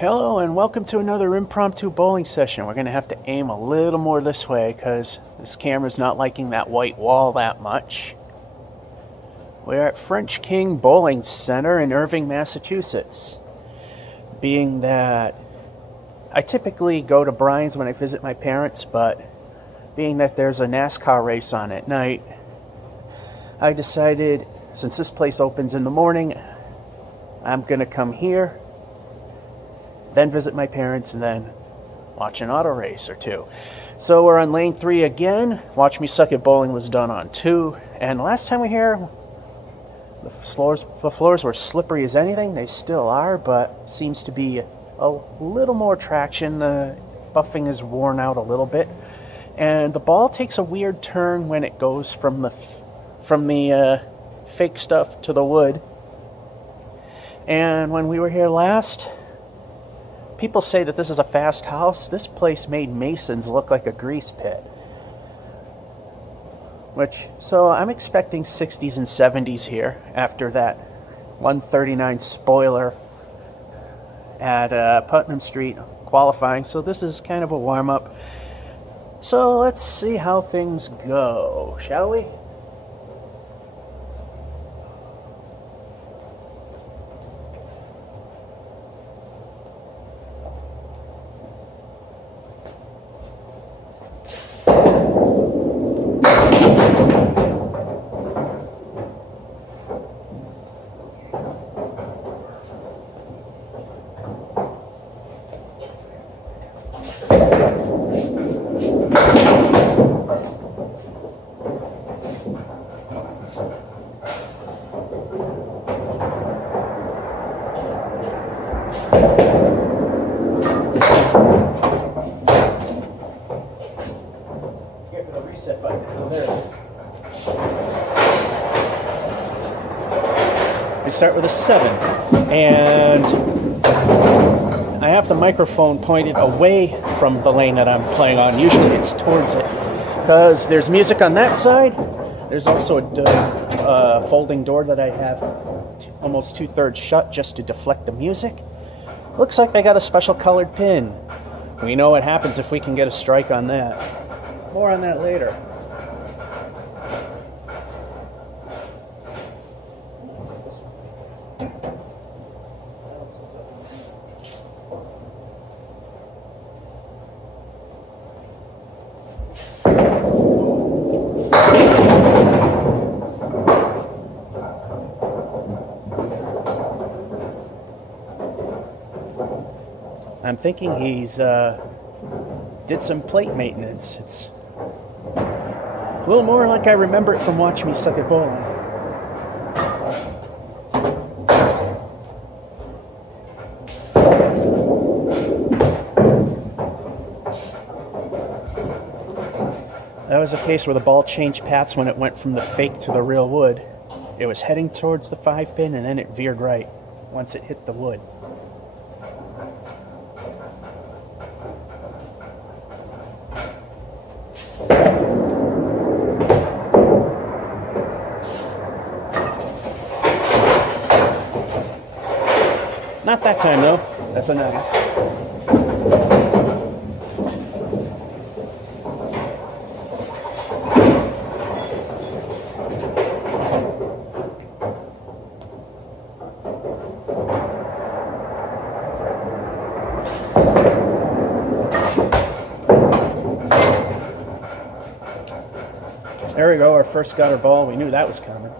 Hello and welcome to another impromptu bowling session. We're going to have to aim a little more this way because this camera's not liking that white wall that much. We're at French King Bowling Center in Erving, Massachusetts. Being that I typically go to Brian's when I visit my parents, but being that there's a NASCAR race on at night, I decided since this place opens in the morning, I'm going to come here, then visit my parents, and then watch an auto race or two. So we're on lane 3 again. Watch Me Suck at Bowling was done on 2. And last time we were here, the floors were slippery as anything. They still are, but seems to be a little more traction. The buffing is worn out a little bit. And the ball takes a weird turn when it goes from the fake stuff to the wood. And when we were here last, people say that this is a fast house. This place made masons look like a grease pit. So I'm expecting 60s and 70s here after that 139 spoiler at Putnam Street qualifying. So this is kind of a warm-up. So let's see how things go, shall we? Reset button. So there it is. We start with a 7, and I have the microphone pointed away from the lane that I'm playing on. Usually it's towards it because there's music on that side. There's also a folding door that I have almost 2/3 shut just to deflect the music. Looks like they got a special colored pin. We know what happens if we can get a strike on that. More on that later. I'm thinking he's did some plate maintenance. It's a little more like I remember it from Watch Me Suck at Bowling. That was a case where the ball changed paths when it went from the fake to the real wood. It was heading towards the 5-pin and then it veered right once it hit the wood. Not that time, though. That's a 9. There we go, our first gutter ball. We knew that was coming.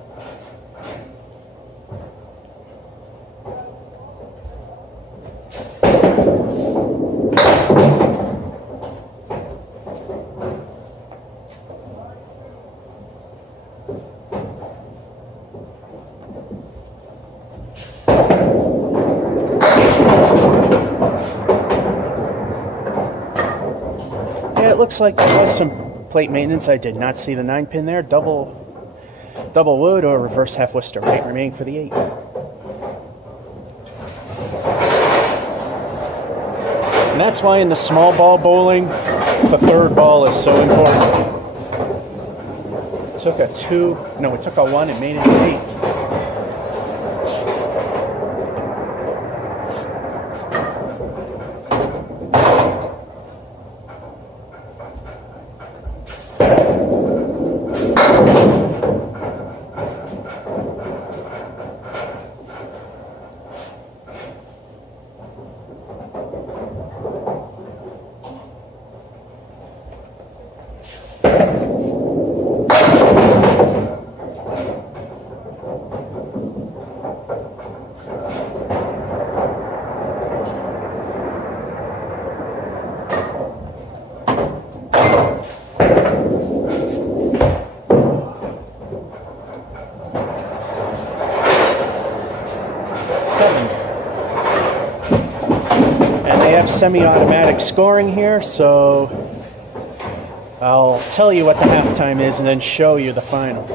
It looks like there was some plate maintenance. I did not see the 9-pin there. Double wood or reverse half Worcester right remaining for the 8. And that's why in the small ball bowling, the 3rd ball is so important. It took a 1 and made it an 8. have semi-automatic scoring here, so I'll tell you what the halftime is and then show you the final.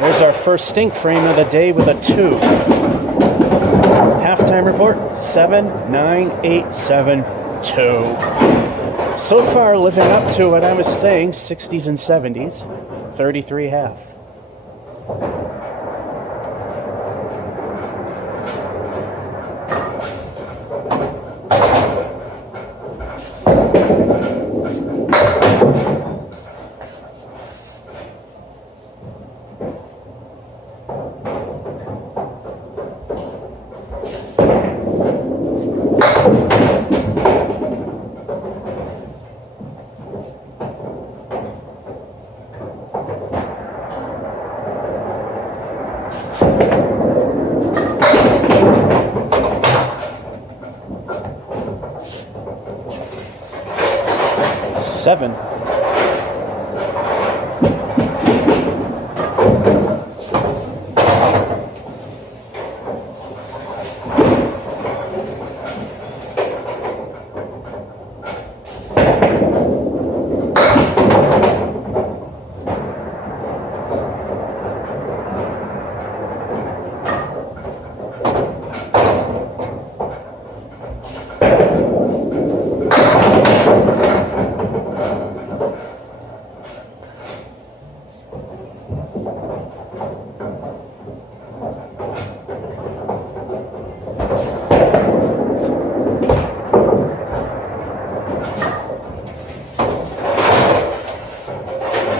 There's our first stink frame of the day with a 2. Halftime report, 7-9-8-7-2. So far, living up to what I was saying, 60s and 70s, 33 half. Seven.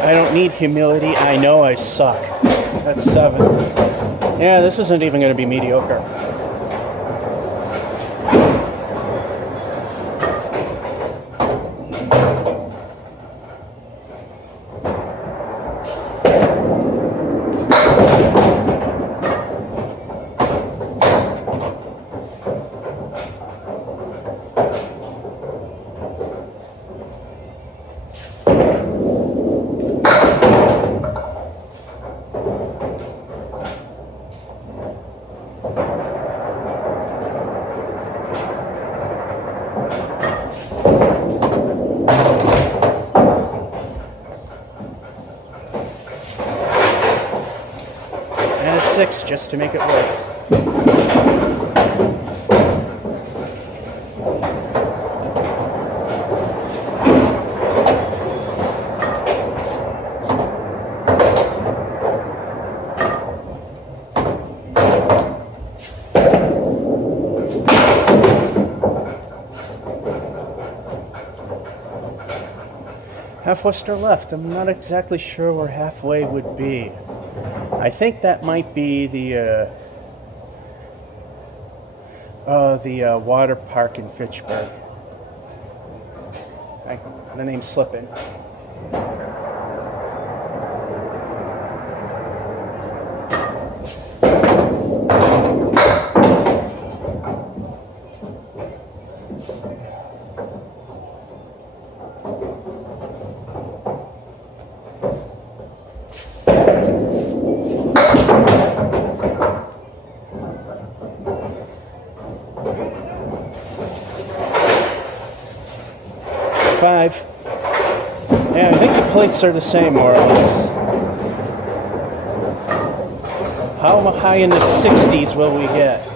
I don't need humility. I know I suck. That's 7. Yeah, this isn't even going to be mediocre. And a 6 just to make it worse. Half Wester left. I'm not exactly sure where halfway would be. I think that might be the water park in Fitchburg. The name's slipping. Five. Yeah, I think the plates are the same, more or less. How high in the 60s will we get?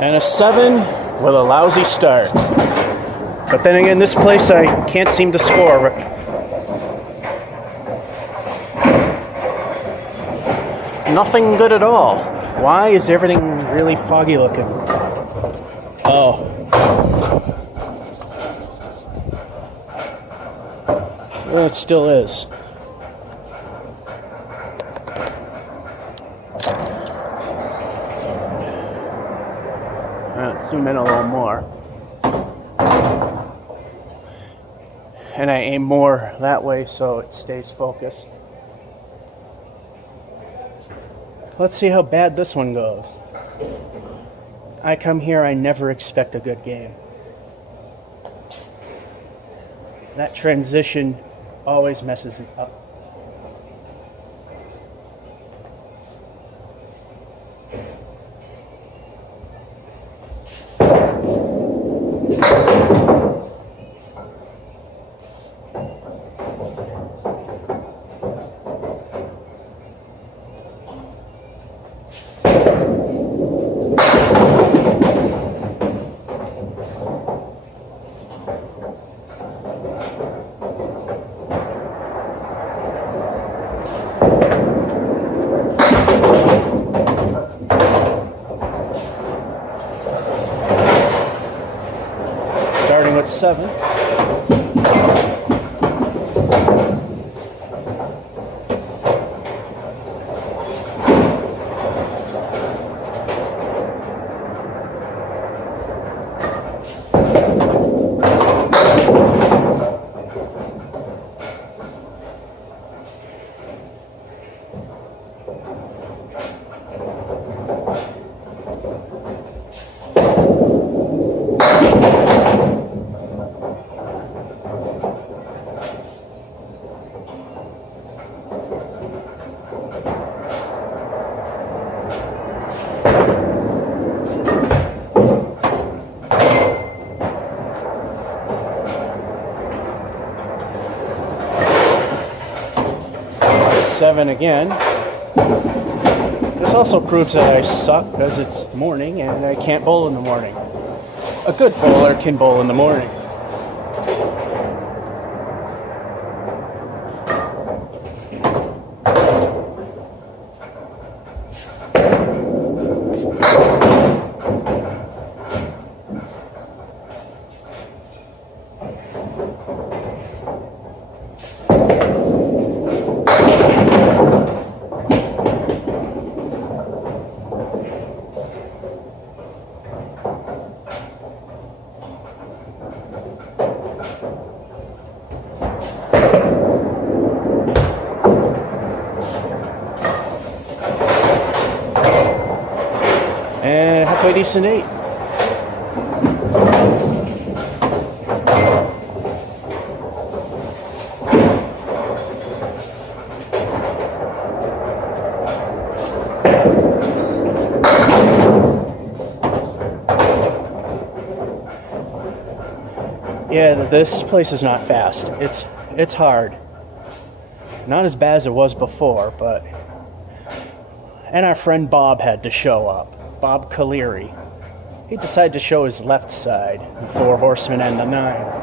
And a 7 with a lousy start. But then again, this place I can't seem to score. Nothing good at all. Why is everything really foggy looking? Oh. Well, it still is. Let's zoom in a little more. And I aim more that way so it stays focused. Let's see how bad this one goes. I come here, I never expect a good game. That transition always messes me up. Starting with 7. Seven again. This also proves that I suck because it's morning and I can't bowl in the morning. A good bowler can bowl in the morning. And halfway decent 8. Yeah, this place is not fast. It's hard. Not as bad as it was before, but... And our friend Bob had to show up. Bob Caleri. He decided to show his left side, the 4 horsemen and the 9.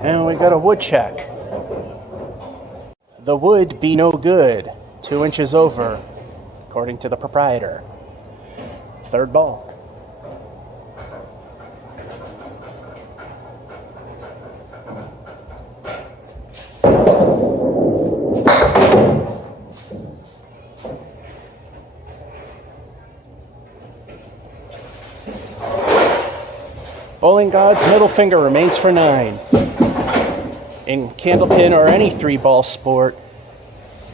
And we got a wood check. The wood be no good. 2 inches over, according to the proprietor. 3rd ball. Bowling God's middle finger remains for 9. In candlepin or any 3-ball sport,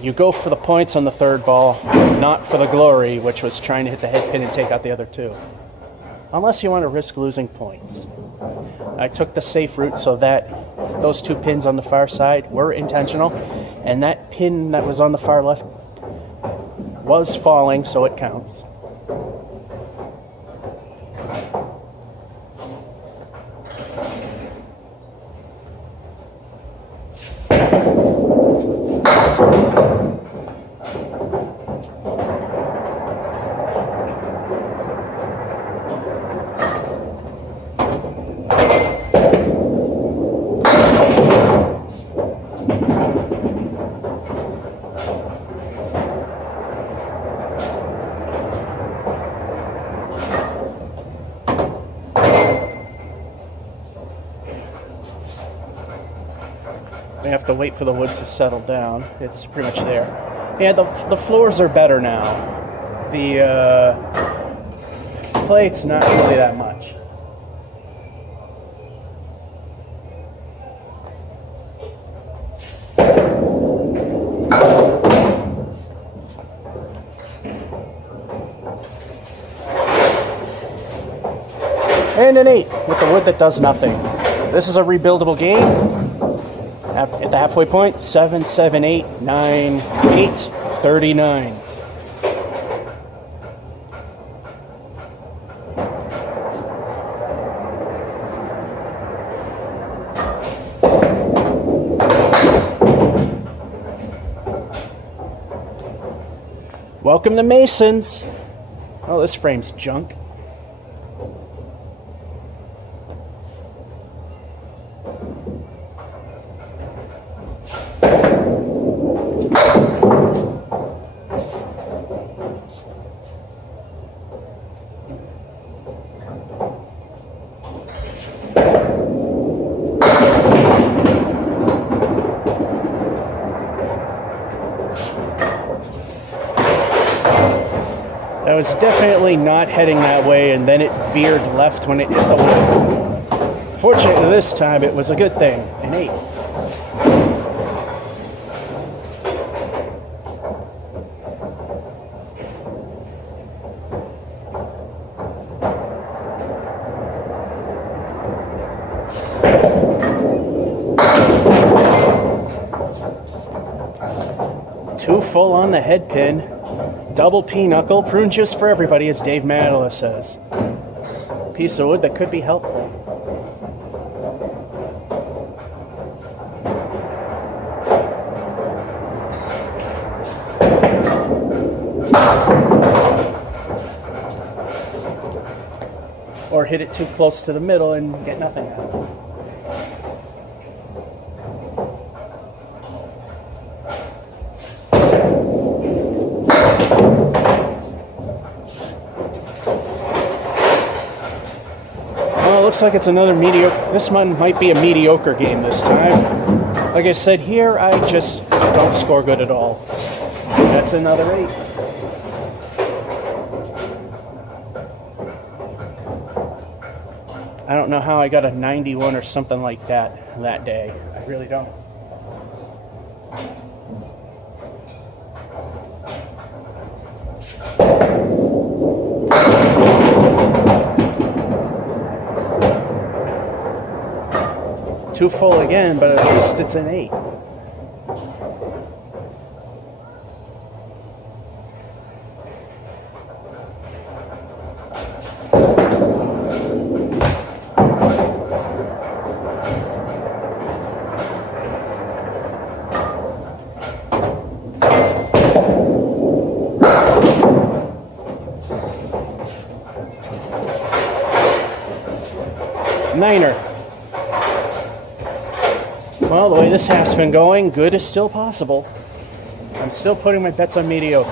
you go for the points on the 3rd ball, not for the glory, which was trying to hit the head pin and take out the other 2. Unless you want to risk losing points. I took the safe route so that those 2 pins on the far side were intentional, and that pin that was on the far left was falling, so it counts. We have to wait for the wood to settle down. It's pretty much there. Yeah, the floors are better now. The plate's not really that much. And an 8 with the wood that does nothing. This is a rebuildable game. At the halfway point, 7, 7, 8, 9, 8, 39. Welcome to Masons. Oh, this frame's junk. I was definitely not heading that way, and then it veered left when it hit the wood. Fortunately, this time it was a good thing. An 8. Too full on the head pin. Double P-knuckle, prune juice for everybody, as Dave Madela says. Piece of wood that could be helpful. Or hit it too close to the middle and get nothing out of it. Looks like it's another mediocre. This one might be a mediocre game this time. Like I said, here I just don't score good at all. That's another 8. I don't know how I got a 91 or something like that day. I really don't. Too full again, but at least it's an 8. Niner. Well, the way this half's been going, good is still possible. I'm still putting my bets on mediocre.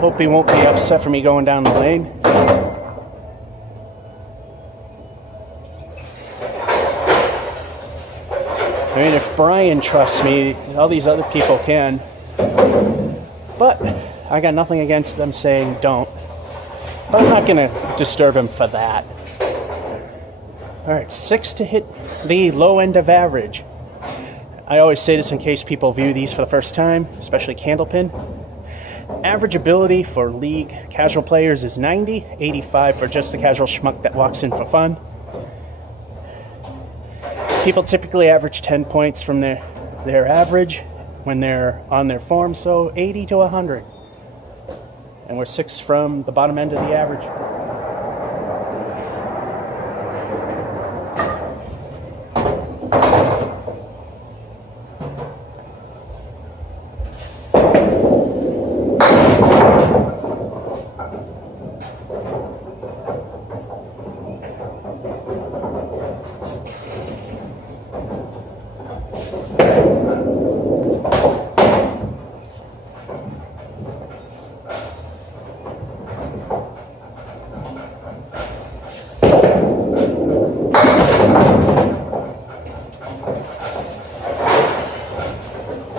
Hope he won't be upset for me going down the lane. I mean, if Brian trusts me, all these other people can. But I got nothing against them saying don't. But I'm not going to disturb him for that. Alright, 6 to hit the low end of average. I always say this in case people view these for the first time, especially candlepin. Average ability for league casual players is 90, 85 for just a casual schmuck that walks in for fun. People typically average 10 points from their average when they're on their form, so 80 to 100. And we're 6 from the bottom end of the average.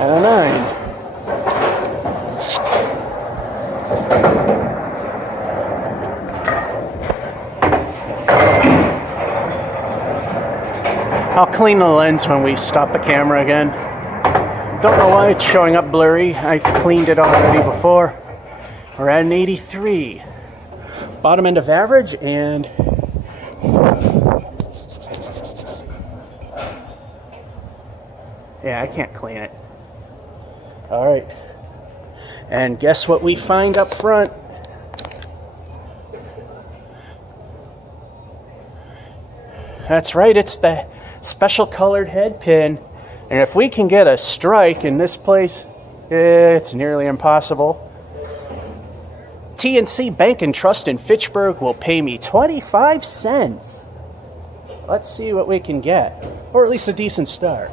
And a 9. I'll clean the lens when we stop the camera again. Don't know why it's showing up blurry. I've cleaned it already before. We're at an 83. Bottom end of average, and yeah, I can't clean it. Alright. And guess what we find up front? That's right, it's the special colored head pin. And if we can get a strike in this place, it's nearly impossible. TNC Bank and Trust in Fitchburg will pay me 25 cents. Let's see what we can get. Or at least a decent start.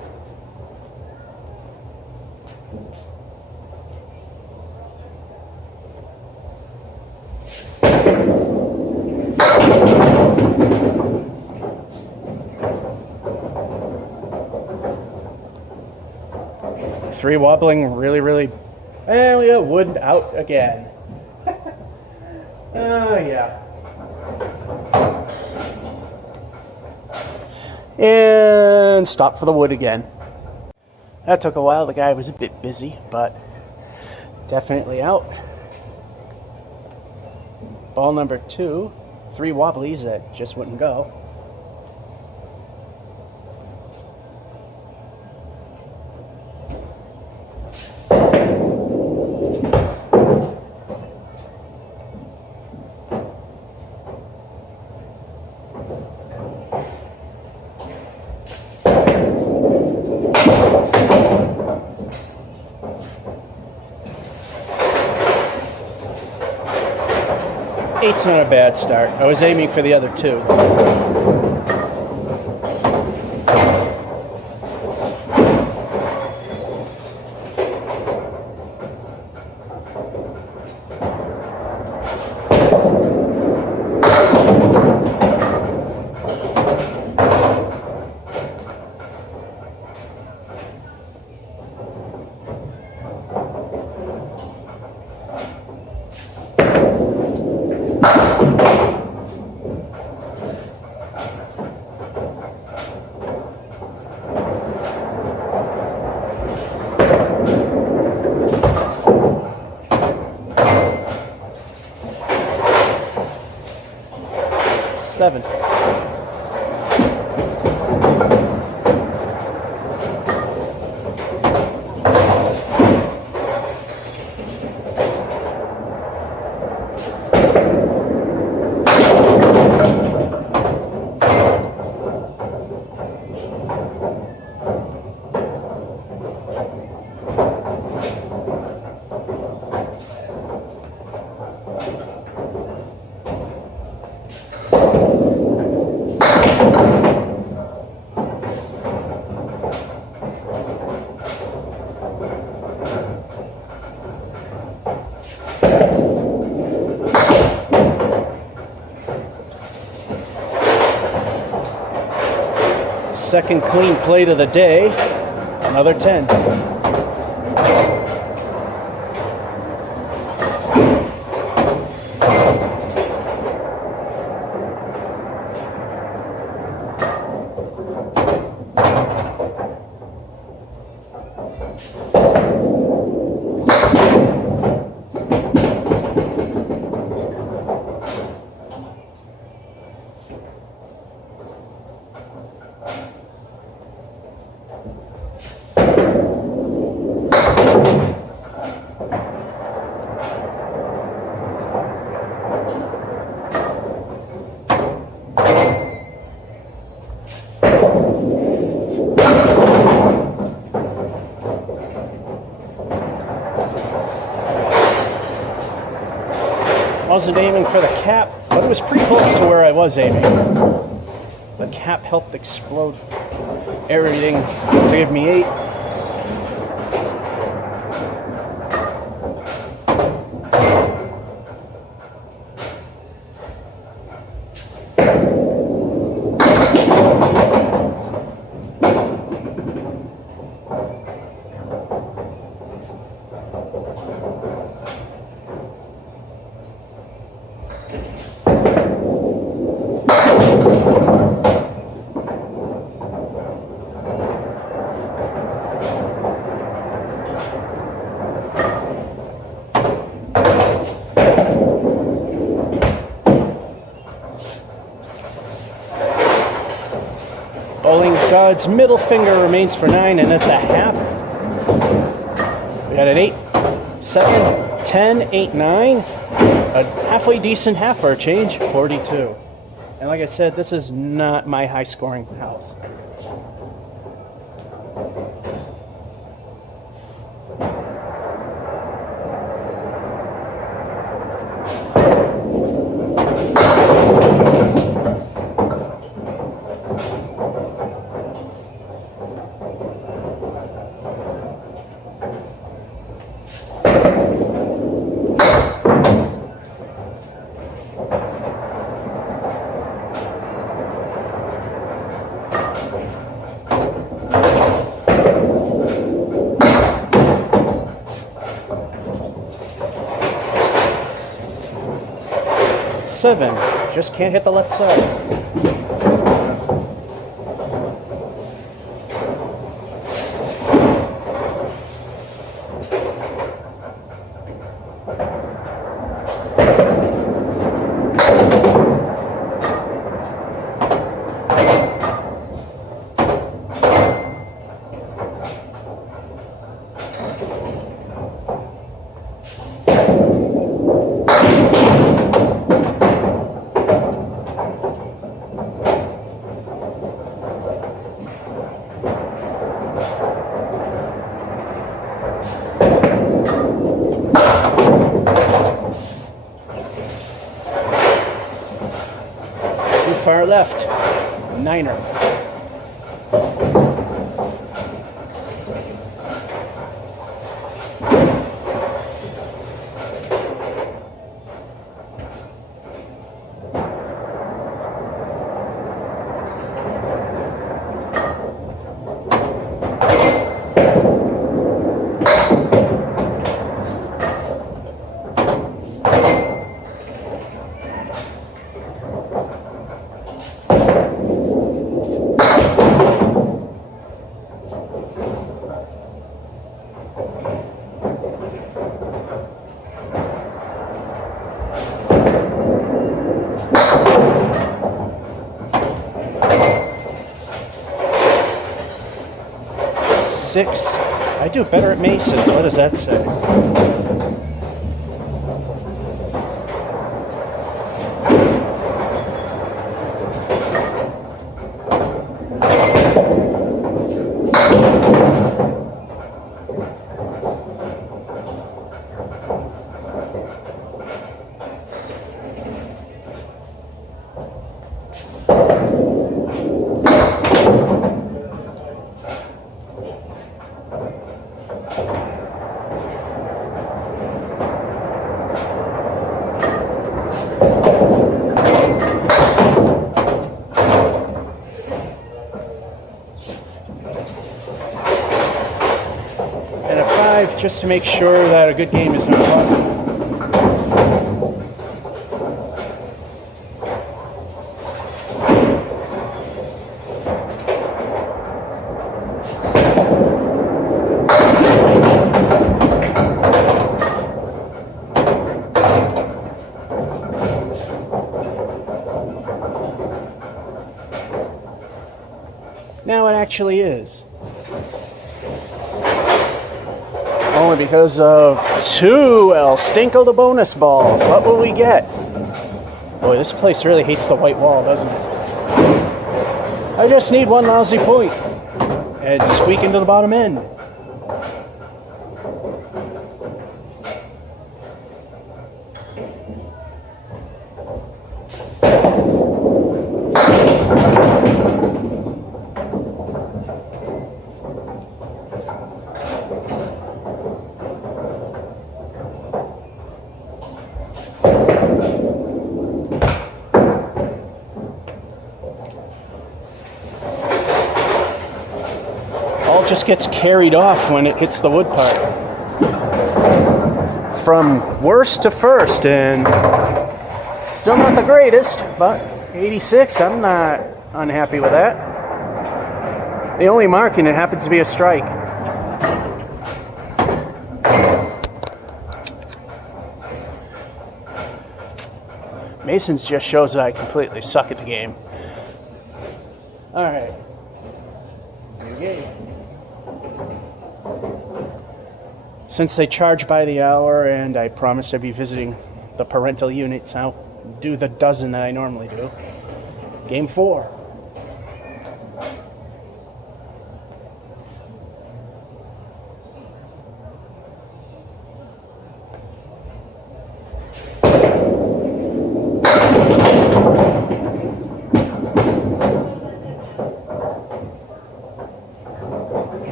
Three wobbling really, and we got wood out again. Oh yeah. And stop for the wood again. That took a while. The guy was a bit busy, but definitely out. Ball number 2, 3 wobblies that just wouldn't go. Eight's not a bad start. I was aiming for the other 2. Seven. Second clean plate of the day. Another 10. Wasn't aiming for the cap, but it was pretty close to where I was aiming. The cap helped explode everything to give me 8. Bowling God's middle finger remains for 9, and at the half, we got an 8, 7, 10, 8, 9. A halfway decent half for a change, 42. And like I said, this is not my high-scoring house. Seven, just can't hit the left side. Far left, 9er. Six. I do better at Masons. What does that say? just to make sure that a good game is not possible. Now it actually is. Only because of 2 El Stinko the bonus balls. What will we get? Boy, this place really hates the white wall, doesn't it? I just need one lousy point and squeak into the bottom end. Just gets carried off when it hits the wood part. From worst to first, and still not the greatest, but 86, I'm not unhappy with that. The only mark, and it happens to be a strike. Masons just shows that I completely suck at the game. Alright. New game. Since they charge by the hour and I promised I'd be visiting the parental units, I'll do the dozen that I normally do. Game 4.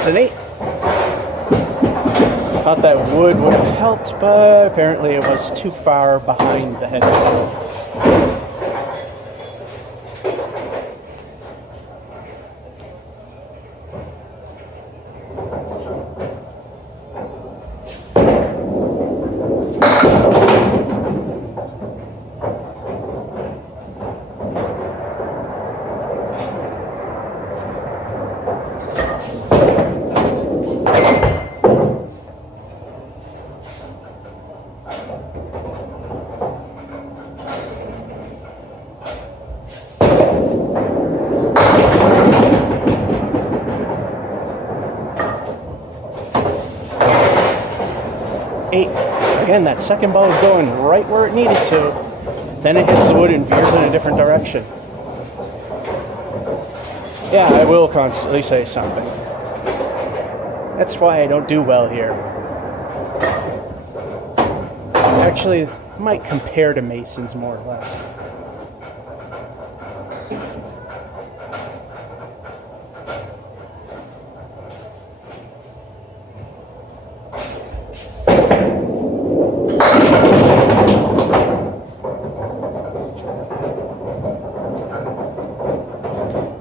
That's an 8. I thought that wood would have helped, but apparently it was too far behind the head. 8. Again, that second ball is going right where it needed to. Then it hits the wood and veers in a different direction. Yeah, I will constantly say something. That's why I don't do well here. Actually, I might compare to Masons more or less.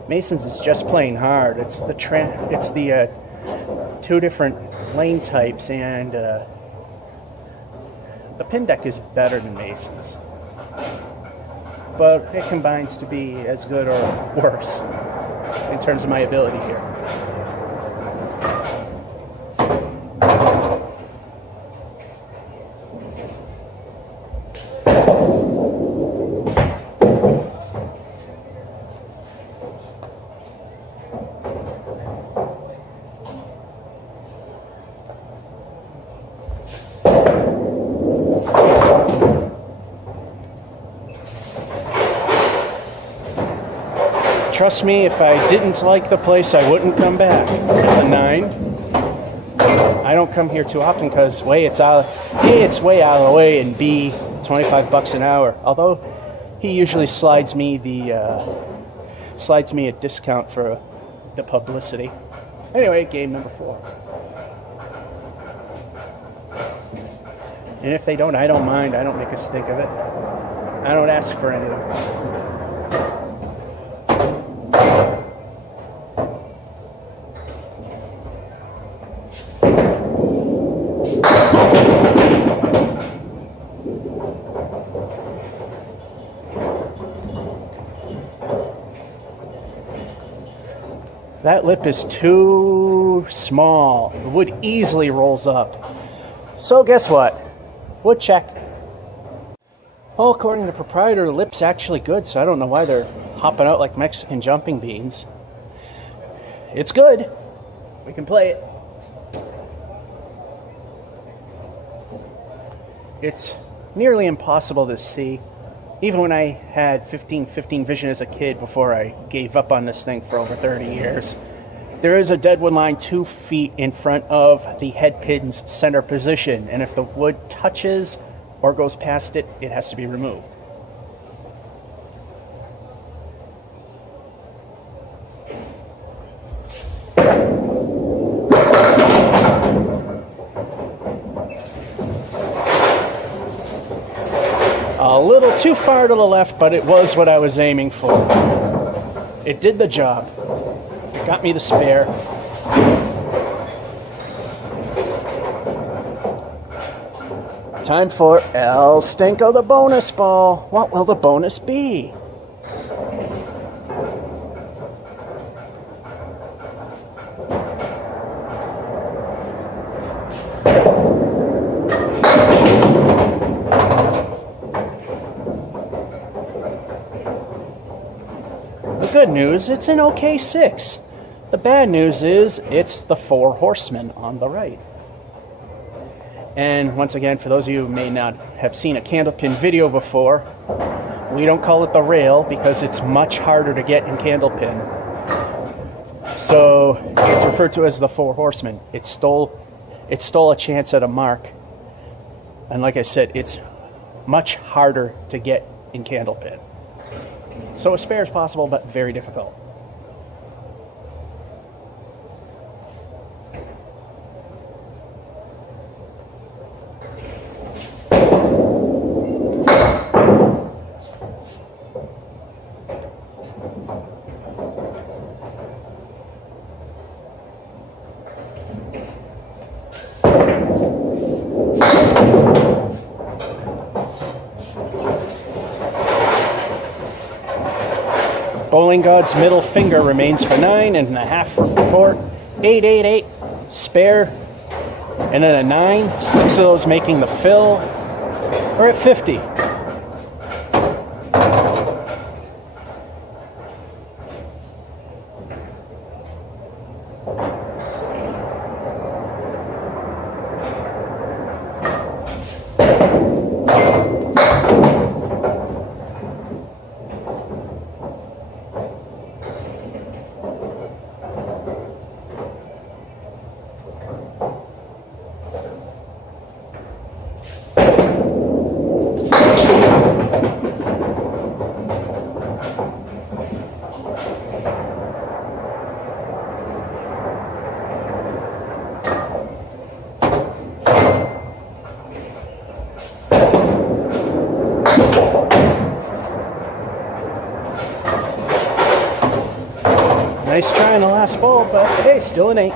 Masons is just plain hard. It's the two different lane types, and the pin deck is better than Masons, but it combines to be as good or worse in terms of my ability here. Trust me, if I didn't like the place, I wouldn't come back. It's a 9. I don't come here too often because A, it's way out of the way, and B, $25 an hour. Although He usually slides me a discount for the publicity. Anyway, game number 4. And if they don't, I don't mind. I don't make a stink of it. I don't ask for anything. That lip is too small. The wood easily rolls up. So guess what? Wood check. Well, according to the proprietor, the lip's actually good, so I don't know why they're hopping out like Mexican jumping beans. It's good. We can play it. It's nearly impossible to see. Even when I had 15 vision as a kid before I gave up on this thing for over 30 years, there is a deadwood line 2 feet in front of the head pin's center position, and if the wood touches or goes past it, it has to be removed. A little too far to the left, but it was what I was aiming for. It did the job. It got me the spare. Time for El Stinko, the bonus ball. What will the bonus be? The good news, it's an okay 6. The bad news is it's the 4 horsemen on the right. And once again, for those of you who may not have seen a candlepin video before, we don't call it the rail because it's much harder to get in candlepin. So it's referred to as the 4 horsemen. It stole a chance at a mark. And like I said, it's much harder to get in candlepin. So a spare is possible, but very difficult. Bowling God's middle finger remains for 9.5 report. 8, spare, and then a 9. 6 of those making the fill. We're at 50. Nice try on the last ball, but hey, still an 8.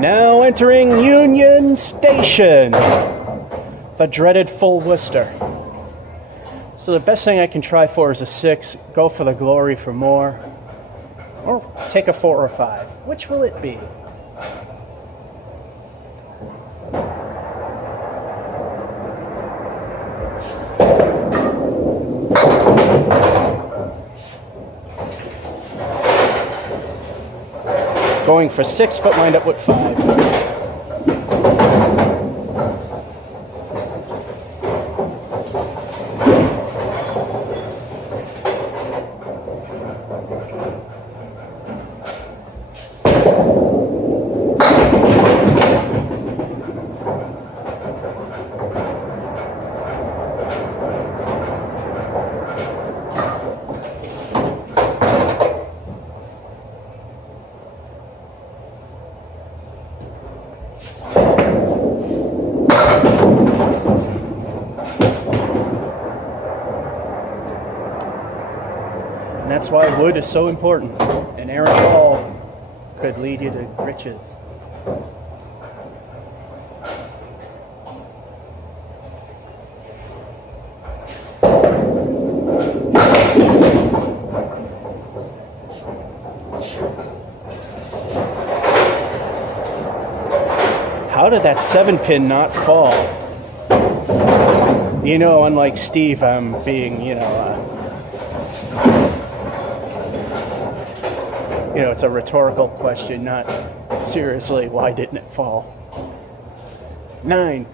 Now entering Union Station, the dreaded full Worcester. So the best thing I can try for is a 6, go for the glory for more, or take a 4 or 5. Which will it be? going for 6, but wind up with 5. And that's why wood is so important. An errant ball could lead you to riches. How did that 7-pin not fall? You know, unlike Steve, I'm being, it's a rhetorical question, not seriously, why didn't it fall? 9.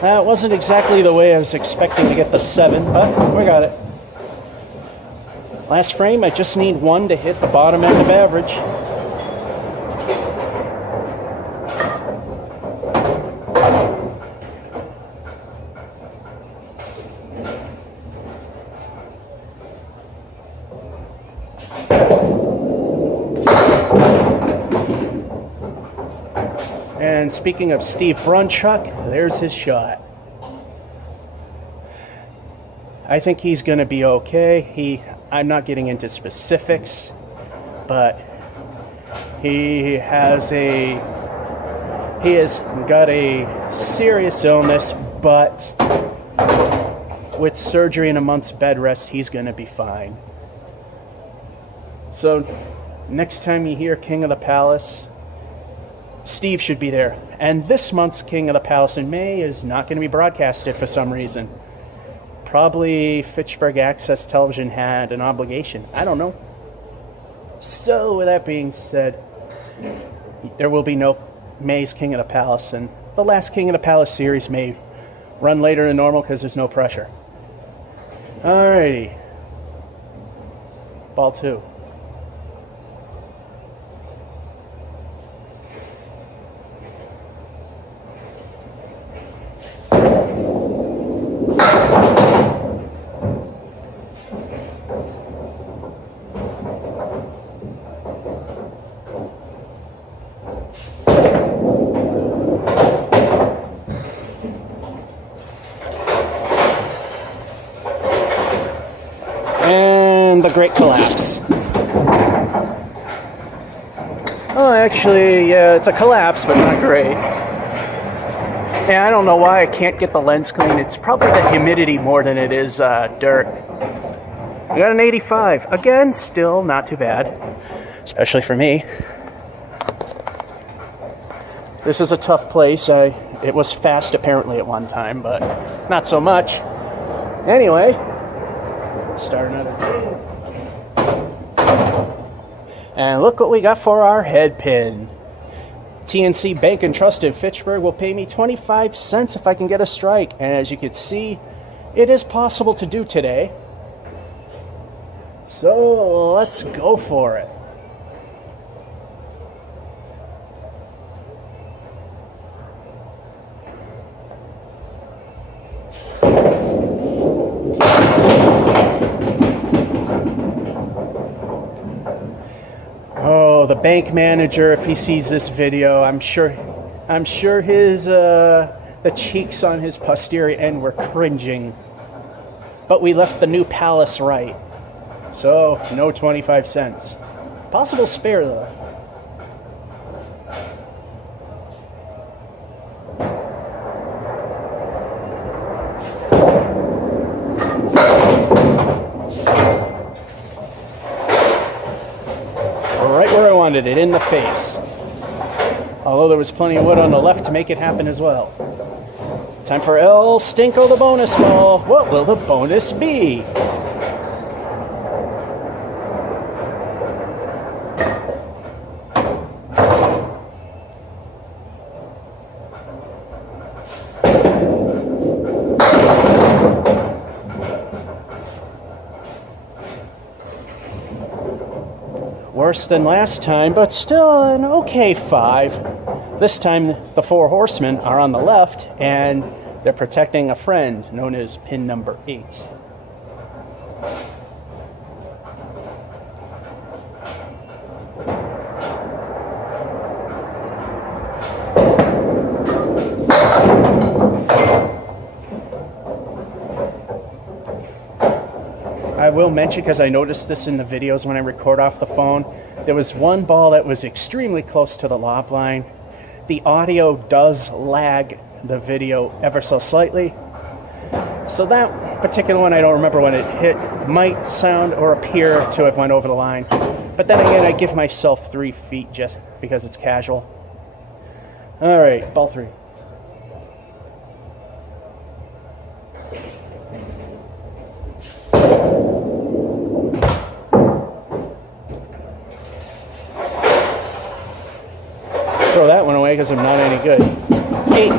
That wasn't exactly the way I was expecting to get the 7, but we got it. Last frame, I just need 1 to hit the bottom end of average. And speaking of Steve Brunchuck, there's his shot. I think he's going to be okay. I'm not getting into specifics, but he has got a serious illness, but with surgery and a month's bed rest, he's going to be fine. So next time you hear King of the Palace, Steve should be there. And this month's King of the Palace in May is not going to be broadcasted for some reason. Probably Fitchburg Access Television had an obligation. I don't know. So with that being said, there will be no May's King of the Palace, and the last King of the Palace series may run later than normal because there's no pressure. Alrighty. Ball 2. The great collapse. Oh, actually, yeah, it's a collapse, but not great. Yeah, I don't know why I can't get the lens clean. It's probably the humidity more than it is dirt. I got an 85. Again, still not too bad, especially for me. This is a tough place. It was fast apparently at one time, but not so much. Anyway, start another game. And look what we got for our head pin. TNC Bank and Trust in Fitchburg will pay me 25 cents if I can get a strike. And as you can see, it is possible to do today. So let's go for it. Oh, the bank manager, if he sees this video, I'm sure his the cheeks on his posterior end were cringing. But we left the new palace right. So, no 25 cents. Possible spare, though. Right where I wanted it, in the face. Although there was plenty of wood on the left to make it happen as well. Time for El Stinko the bonus ball. What will the bonus be? Worse than last time, but still an okay 5. This time the 4 horsemen are on the left and they're protecting a friend known as pin number 8. I will mention, because I noticed this in the videos when I record off the phone, there was one ball that was extremely close to the lob line. The audio does lag the video ever so slightly. So that particular one, I don't remember when it hit, might sound or appear to have went over the line. But then again, I give myself 3 feet just because it's casual. All right, ball 3. Throw that one away because I'm not any good. 8.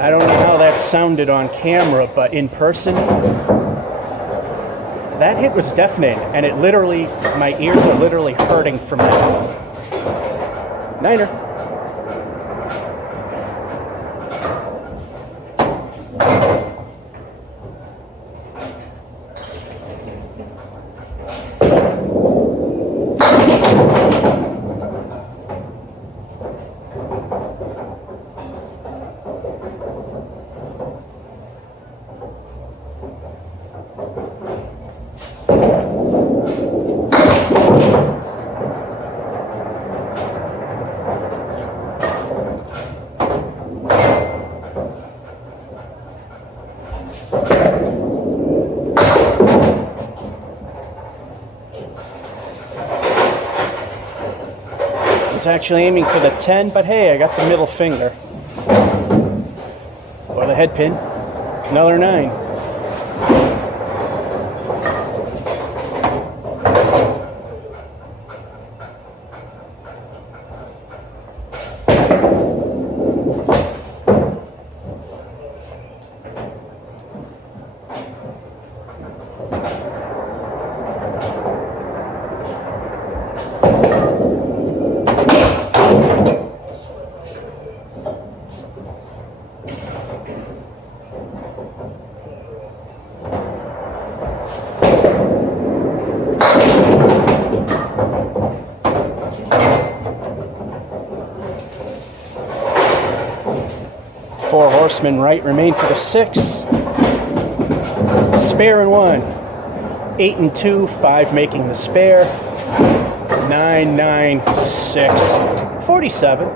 I don't know how that sounded on camera, but in person, that hit was deafening, and it literally, my ears are literally hurting from that. Niner. I was actually aiming for the 10, but hey, I got the middle finger. Or the head pin. Another 9. Four horsemen right remain for the 6. Spare and 1. 8 and 2, 5 making the spare. 9, 9, 6. 47.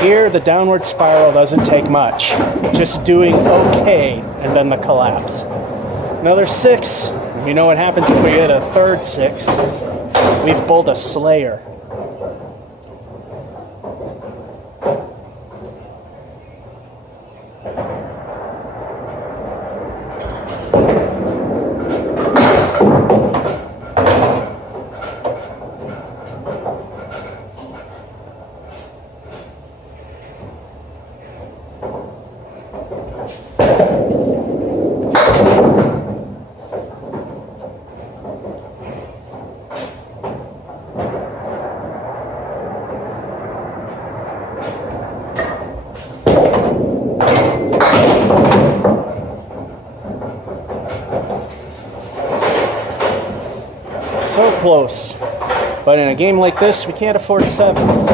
Here, the downward spiral doesn't take much. Just doing okay, and then the collapse. Another 6. You know what happens if we get a third 6? We've pulled a slayer. So close. But in a game like this, we can't afford 7s.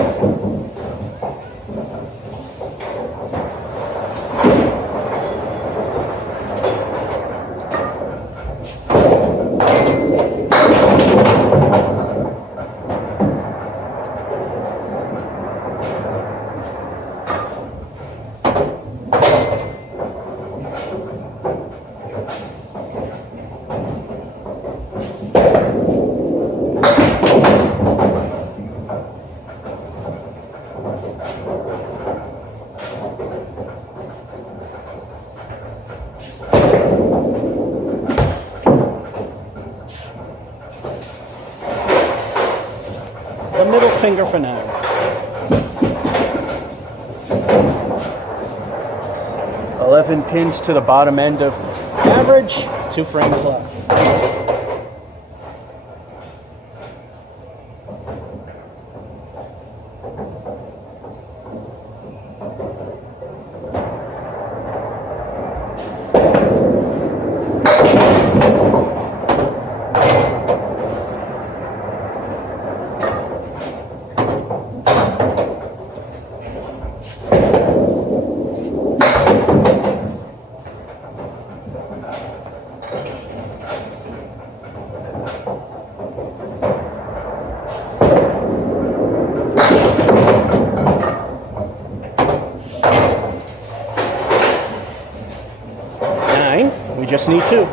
The middle finger for now. "11 pins to the bottom end of average, 2 frames left." We just need 2.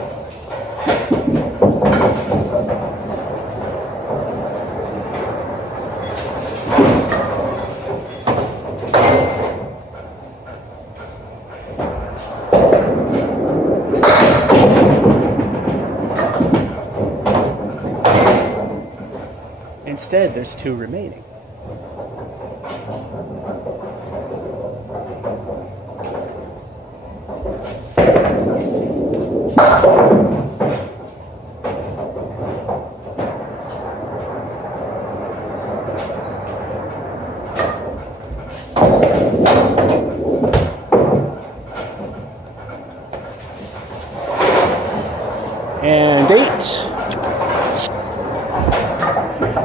Instead, there's 2 remaining. And 8.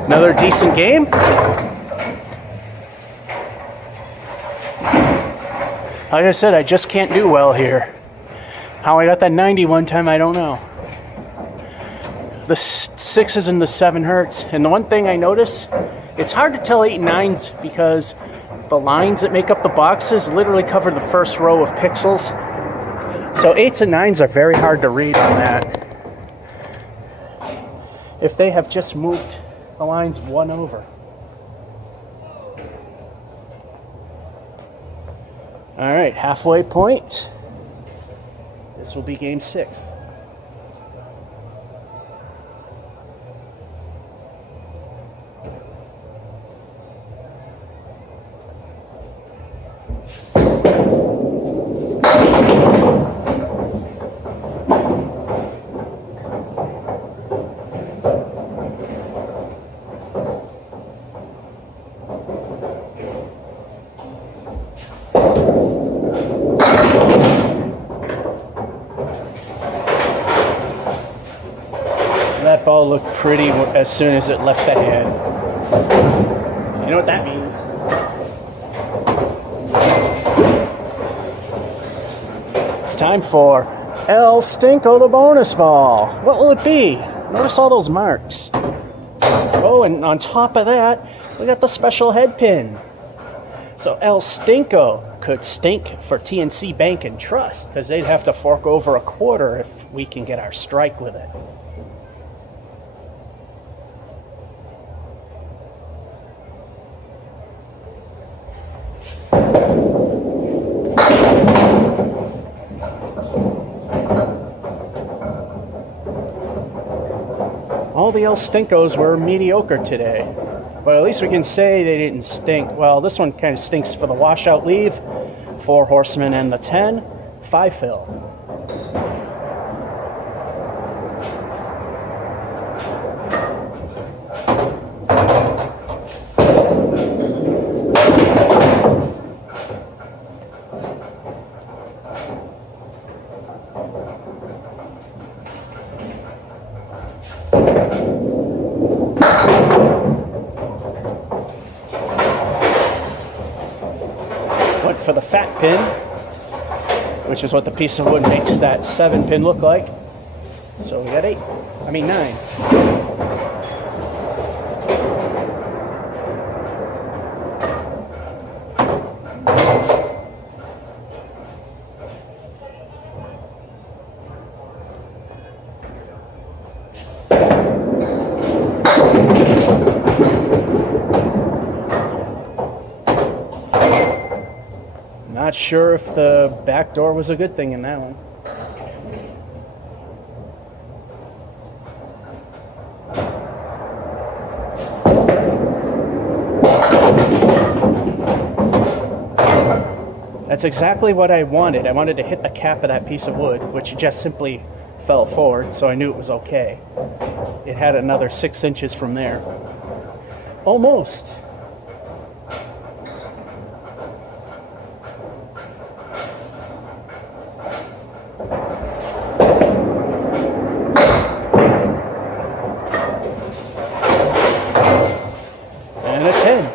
Another decent game. Like I said, I just can't do well here. How I got that 90 one time, I don't know. The 6s and the 7 hurts. And the one thing I notice, it's hard to tell 8 and 9s because the lines that make up the boxes literally cover the first row of pixels. So 8s and 9s are very hard to read on that. If they have just moved the lines 1 over. All right, halfway point. This will be game 6. that ball looked pretty as soon as it left the hand. You know what that means? It's time for El Stinko, the bonus ball. What will it be? Notice all those marks. Oh, and on top of that, we got the special head pin. So El Stinko could stink for TNC Bank and Trust, because they'd have to fork over a quarter if we can get our strike with it. All the El Stinkos were mediocre today. But at least we can say they didn't stink. Well, this one kind of stinks for the washout leave. 4 horsemen and the 10. 5 fill. Went for the fat pin, which is what the piece of wood makes that 7 pin look like. So we got 9. Not sure if the back door was a good thing in that one. That's exactly what I wanted. I wanted to hit the cap of that piece of wood, which just simply fell forward, so I knew it was okay. It had another 6 inches from there. Almost. And a 10.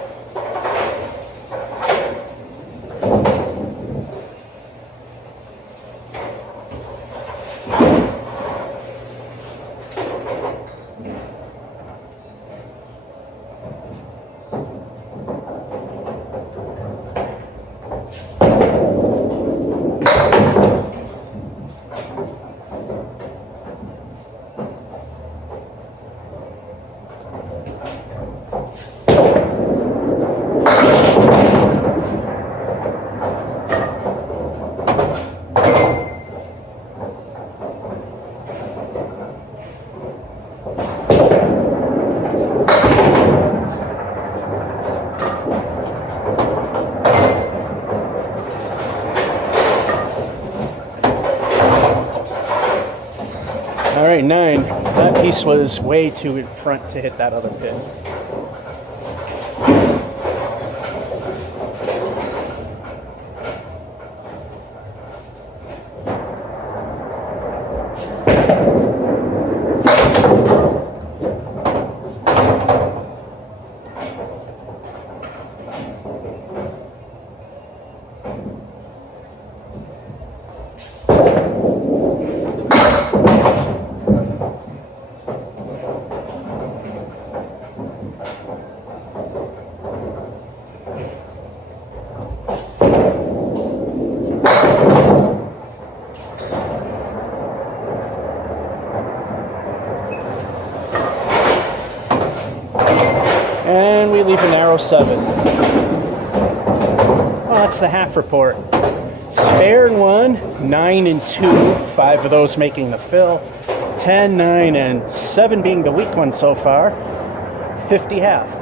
All right, 9. That piece was way too in front to hit that other pin. And we leave a narrow 7. Oh, that's the half report. Spare and 1, 9 and 2, 5 of those making the fill. 10, 9, and 7 being the weak one so far. 50 half.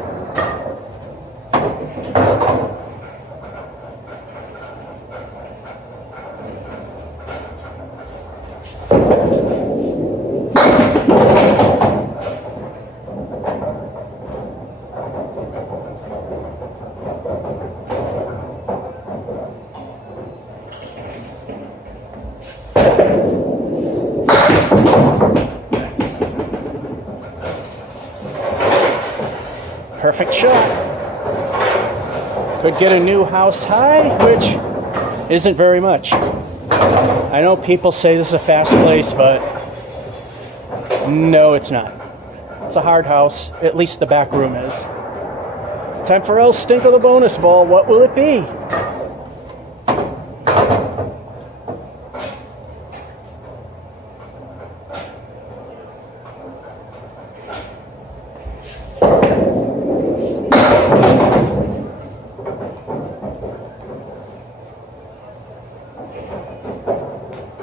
perfect shot. Could get a new house high, which isn't very much. I know people say this is a fast place, but no, it's not. It's a hard house, at least the back room is. Time for El Stink of the bonus ball. What will it be?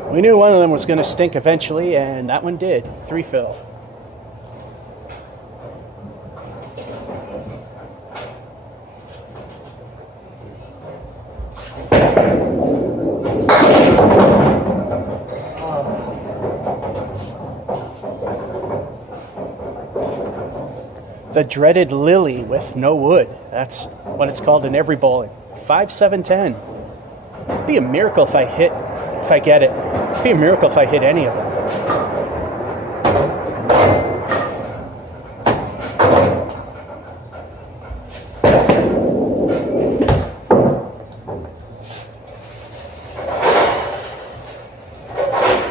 We knew one of them was going to stink eventually, and that one did. 3 fill. The dreaded lily with no wood. That's what it's called in every bowling. 5, 7, 10. It'd be a miracle if I get it. It'd be a miracle if I hit any of them.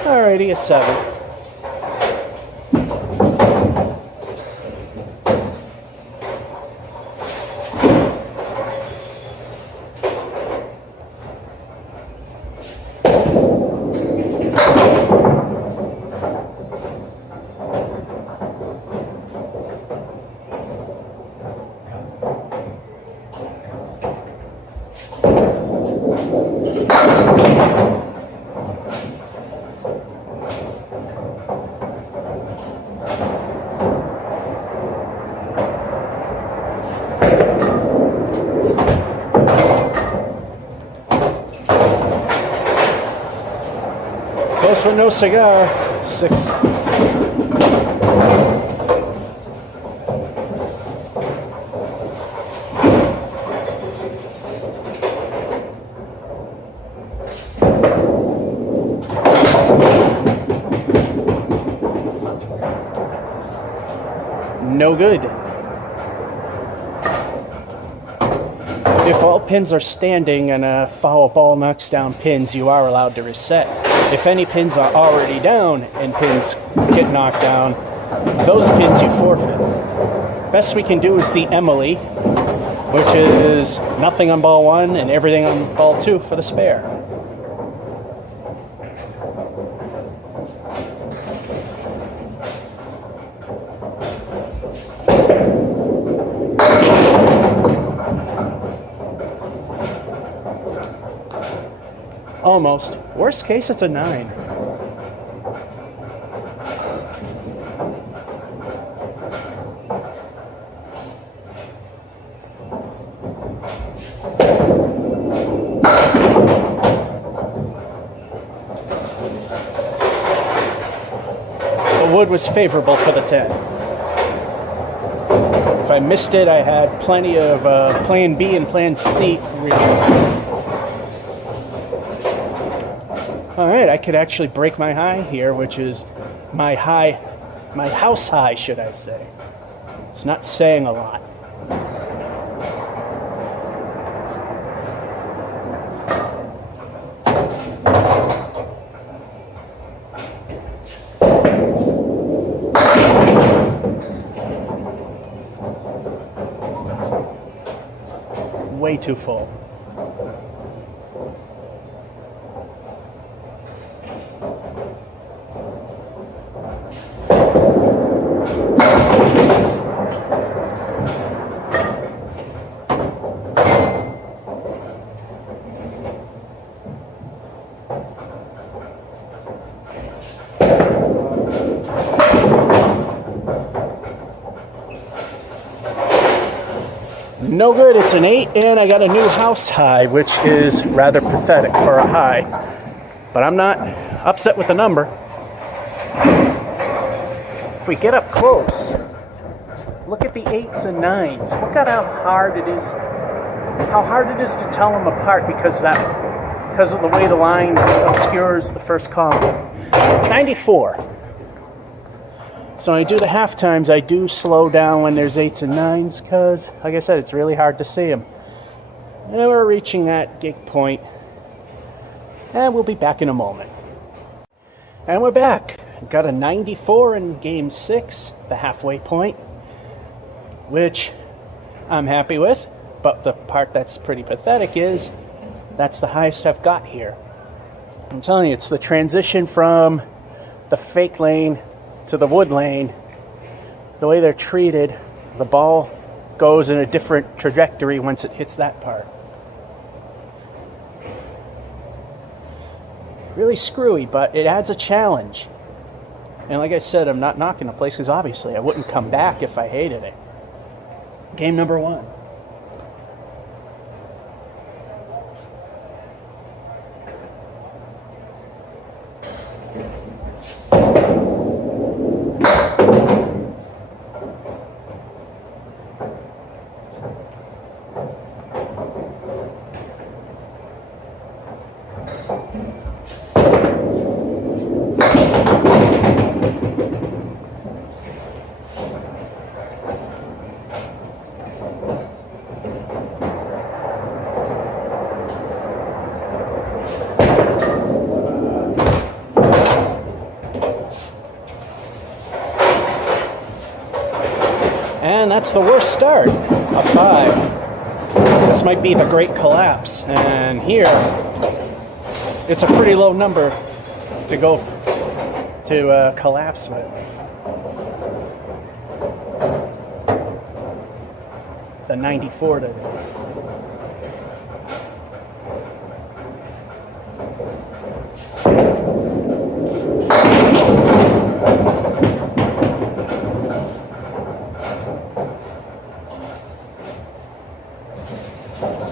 Alrighty, a 7. Close with no cigar. 6. No good. If all pins are standing and a foul ball knocks down pins, you are allowed to reset. If any pins are already down and pins get knocked down, those pins you forfeit. Best we can do is the Emily, which is nothing on ball 1 and everything on ball 2 for the spare. Almost. Worst case, it's a 9. The wood was favorable for the 10. If I missed it, I had plenty of plan B and plan C reasons. Alright, I could actually break my high here, which is my house high, should I say. It's not saying a lot. Way too full. No good, it's an 8, and I got a new house high, which is rather pathetic for a high. But I'm not upset with the number. If we get up close, look at the 8s and 9s. Look at how hard it is to tell them apart because of the way the line obscures the first column. 94. So when I do the half times, I do slow down when there's 8s and 9s because, like I said, it's really hard to see them. And we're reaching that gig point. And we'll be back in a moment. And we're back. Got a 94 in game 6, the halfway point, which I'm happy with. But the part that's pretty pathetic is that's the highest I've got here. I'm telling you, it's the transition from the fake lane to the wood lane. The way they're treated, the ball goes in a different trajectory once it hits that part. Really screwy, but it adds a challenge. And like I said, I'm not knocking the place because obviously I wouldn't come back if I hated it. Game number 1. And that's the worst start, a 5. This might be the great collapse. And here, it's a pretty low number to go to collapse with. The 94 that is.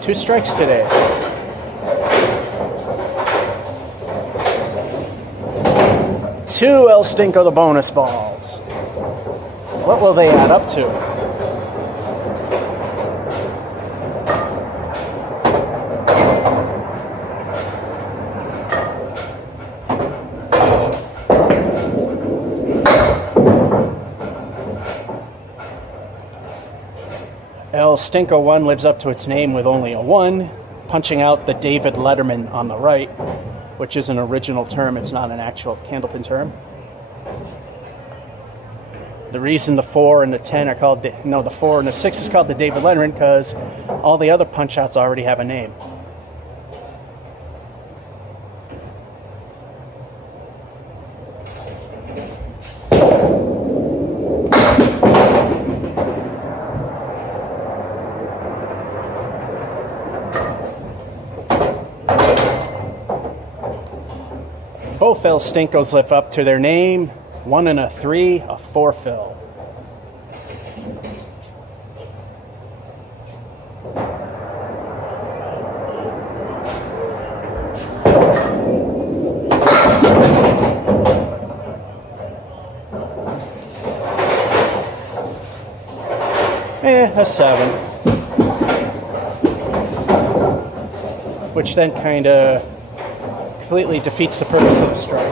Two strikes today. Two El Stinko the bonus balls. What will they add up to? El Stinko 1 lives up to its name with only a 1, punching out the David Letterman on the right, which is an original term. It's not an actual candlepin term. The reason the 4 and the 10 are called, the 4 and the 6 is called the David Letterman because all the other punch outs already have a name. Both El Stinkos live up to their name. 1 and a 3, a 4 fill. A 7. Which then kind of completely defeats the purpose of the strike.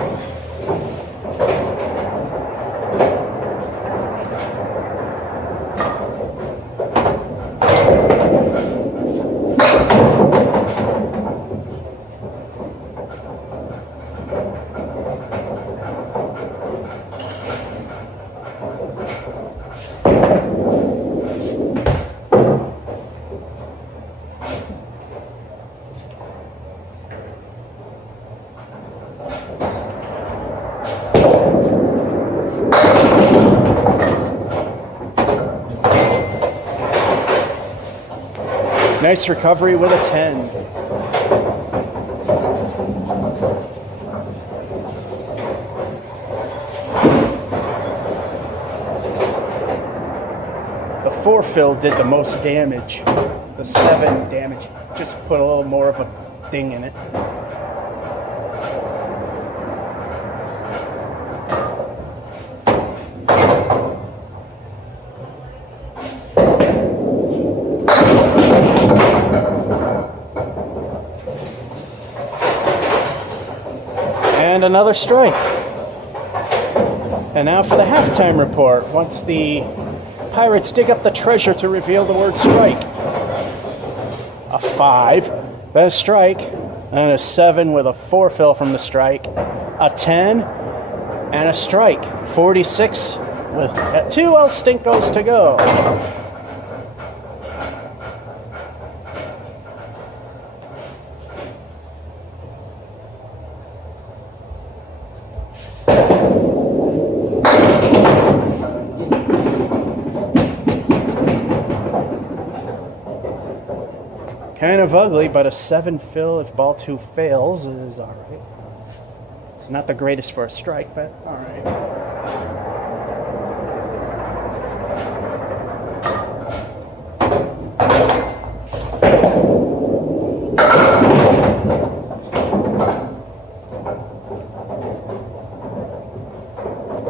Nice recovery with a 10. The 4 fill did the most damage. The 7 damage just put a little more of a ding in it. And another strike. And now for the halftime report. Once the Pirates dig up the treasure to reveal the word strike. A 5, then a strike, and a 7 with a 4 fill from the strike. A 10, and a strike. 46 with 2 El Stinkos to go. Kind of ugly, but a 7 fill if ball 2 fails is all right. It's not the greatest for a strike, but all right.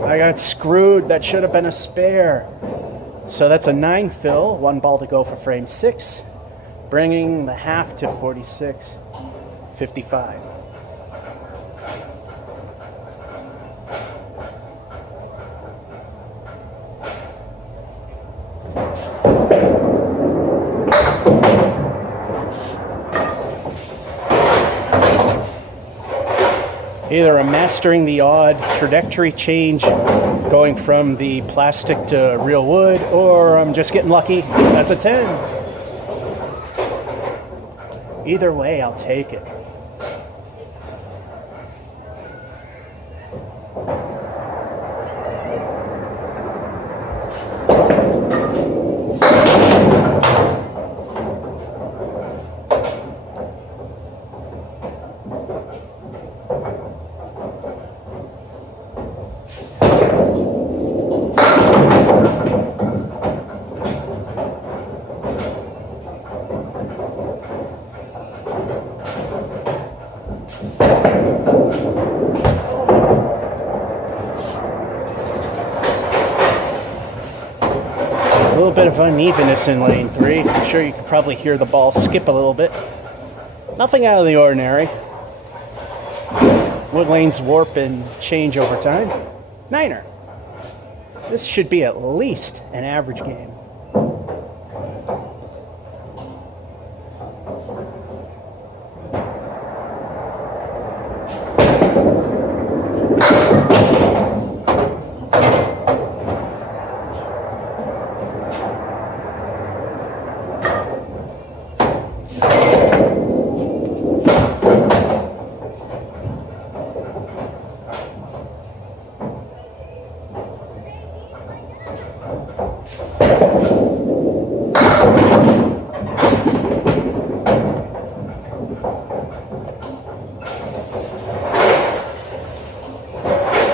I got screwed. That should have been a spare. So that's a 9 fill. 1 ball to go for frame 6. Bringing the half to 46-55. Either I'm mastering the odd trajectory change going from the plastic to real wood, or I'm just getting lucky. That's a 10. Either way, I'll take it. A little bit of unevenness in lane 3. I'm sure you can probably hear the ball skip a little bit. Nothing out of the ordinary. Wood lanes warp and change over time. 9er. This should be at least an average game.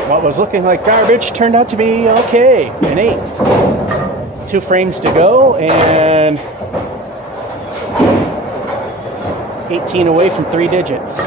What was looking like garbage turned out to be okay. An 8. 2 frames to go and 18 away from 3 digits.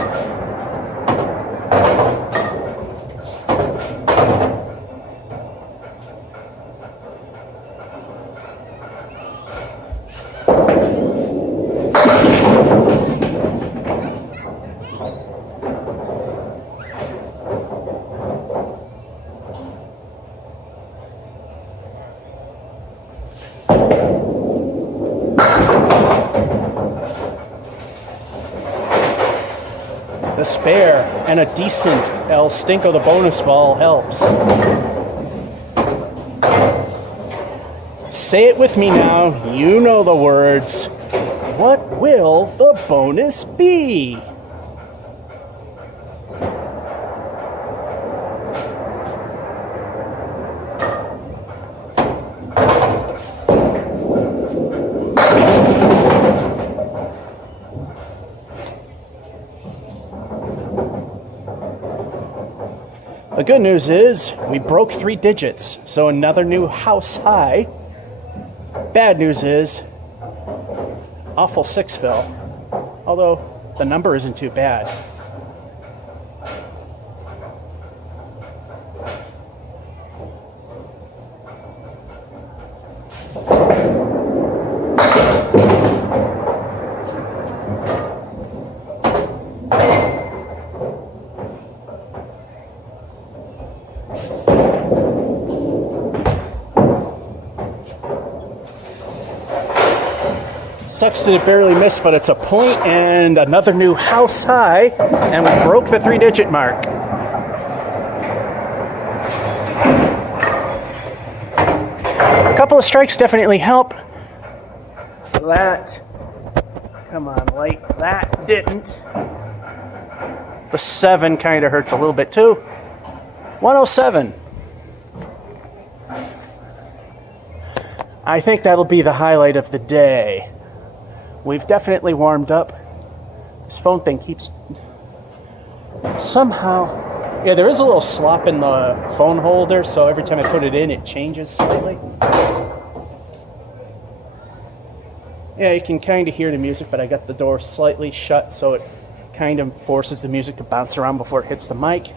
The spare and a decent El Stinko, the bonus ball, helps. Say it with me now. You know the words. What will the bonus be? The good news is we broke 3 digits, so another new house high. Bad news is awful 6 fill, although the number isn't too bad. Sucks that it barely missed, but it's a point and another new house high, and we broke the 3-digit mark. A couple of strikes definitely help. That, come on, light, that didn't. The 7 kind of hurts a little bit too. 107. I think that'll be the highlight of the day. We've definitely warmed up. This phone thing keeps somehow... Yeah, there is a little slop in the phone holder, so every time I put it in, it changes slightly. Yeah, you can kind of hear the music, but I got the door slightly shut, so it kind of forces the music to bounce around before it hits the mic.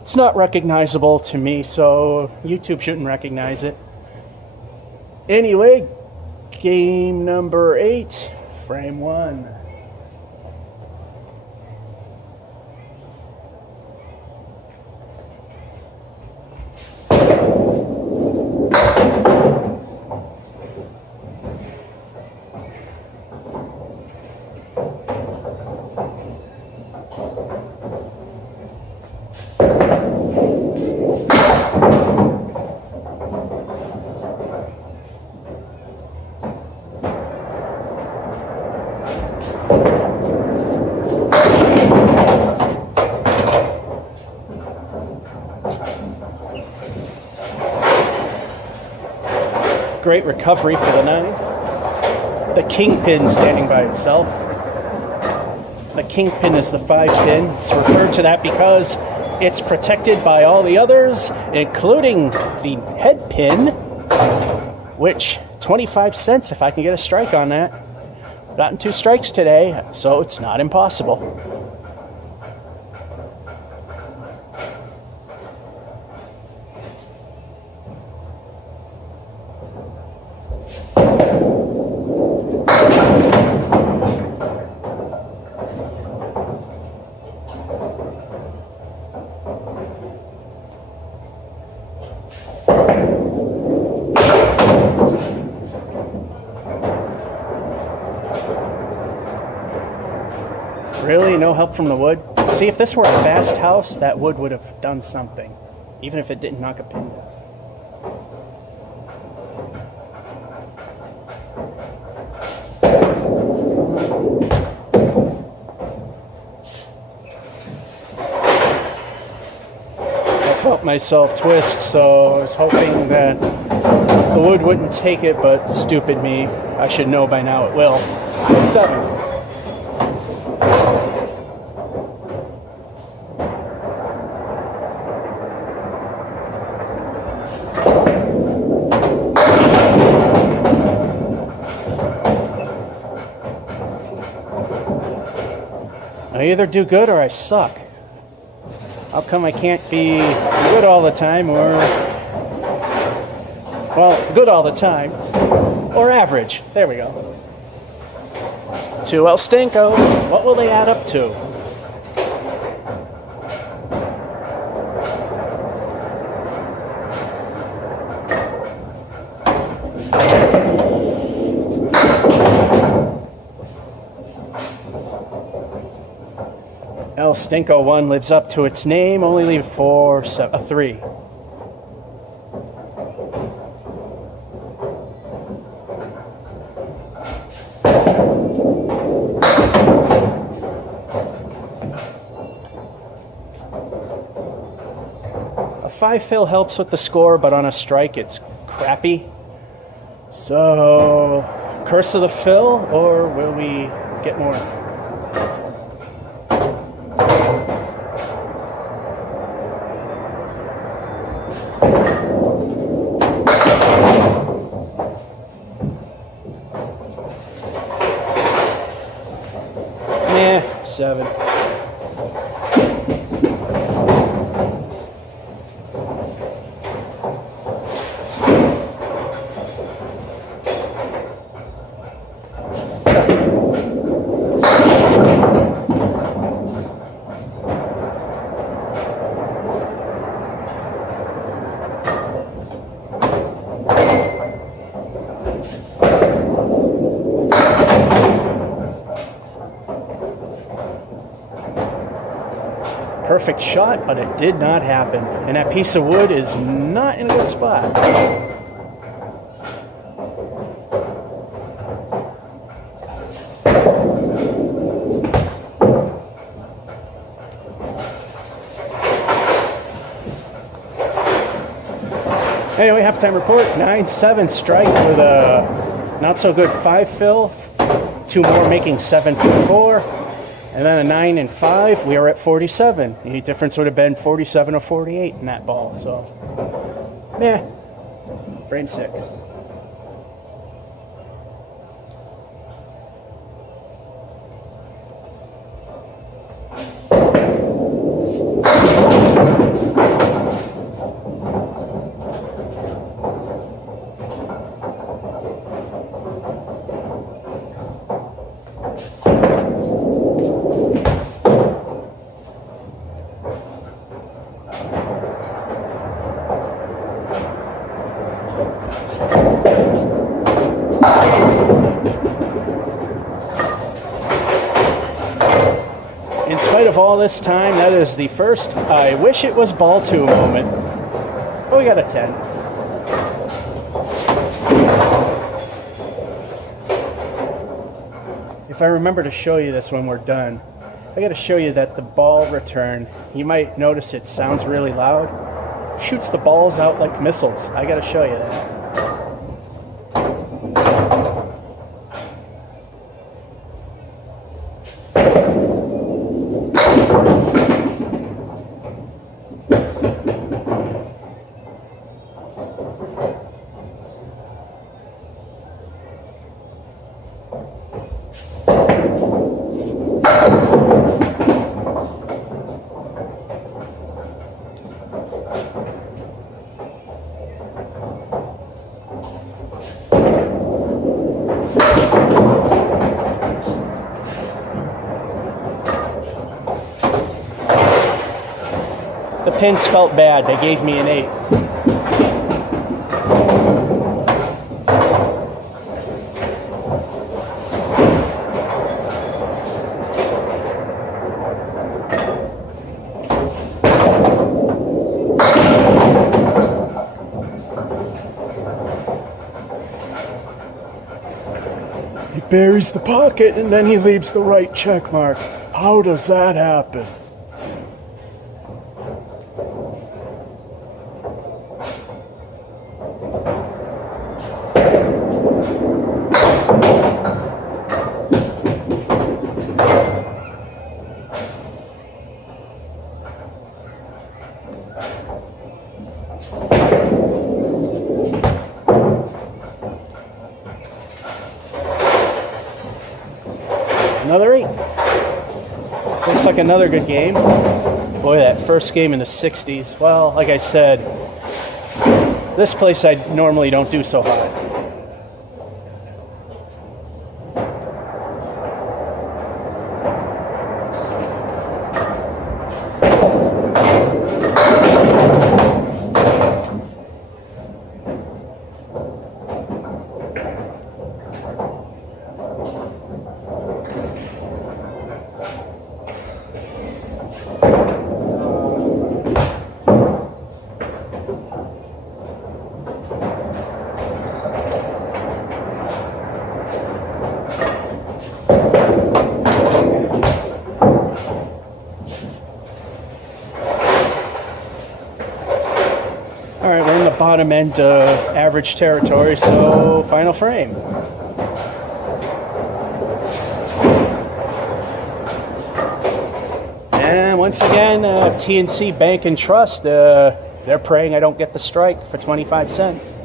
It's not recognizable to me, so YouTube shouldn't recognize it. Anyway, game number 8, frame 1. Great recovery for the 9. The kingpin standing by itself. The kingpin is the 5 pin. It's referred to that because it's protected by all the others, including the head pin, which 25 cents if I can get a strike on that. I've gotten 2 strikes today, so it's not impossible. Really? No help from the wood? See, if this were a fast house, that wood would have done something, even if it didn't knock a pin down. I felt myself twist, so I was hoping that the wood wouldn't take it, but stupid me, I should know by now it will. 7. I either do good or I suck. How come I can't be good all the time or... well, good all the time. Or average. There we go. 2 El Stinkos. What will they add up to? El Stinko 1 lives up to its name, only leave for a 3. A 5 fill helps with the score, but on a strike it's crappy. So, curse of the fill, or will we get more? Nah, 7. perfect shot, but it did not happen. And that piece of wood is not in a good spot. Anyway, halftime report, 9-7 strike with a not so good 5 fill, 2 more making 7-4, and then a 9 and 5. We are at 47. The difference would have been 47 or 48 in that ball. So, yeah, frame 6. In spite of all this time, that is the first I wish it was ball 2 moment. Oh, we got a 10. If I remember to show you this when we're done, I got to show you that the ball return, you might notice it sounds really loud. Shoots the balls out like missiles. I got to show you that. The pins felt bad. They gave me an 8. He buries the pocket and then he leaves the right check mark. How does that happen? Another 8. This looks like another good game. Boy, that first game in the 60s. Well, like I said, this place I normally don't do so hot. Alright, we're in the bottom end of average territory, so final frame. And once again, TNC Bank and Trust, they're praying I don't get the strike for 25 cents.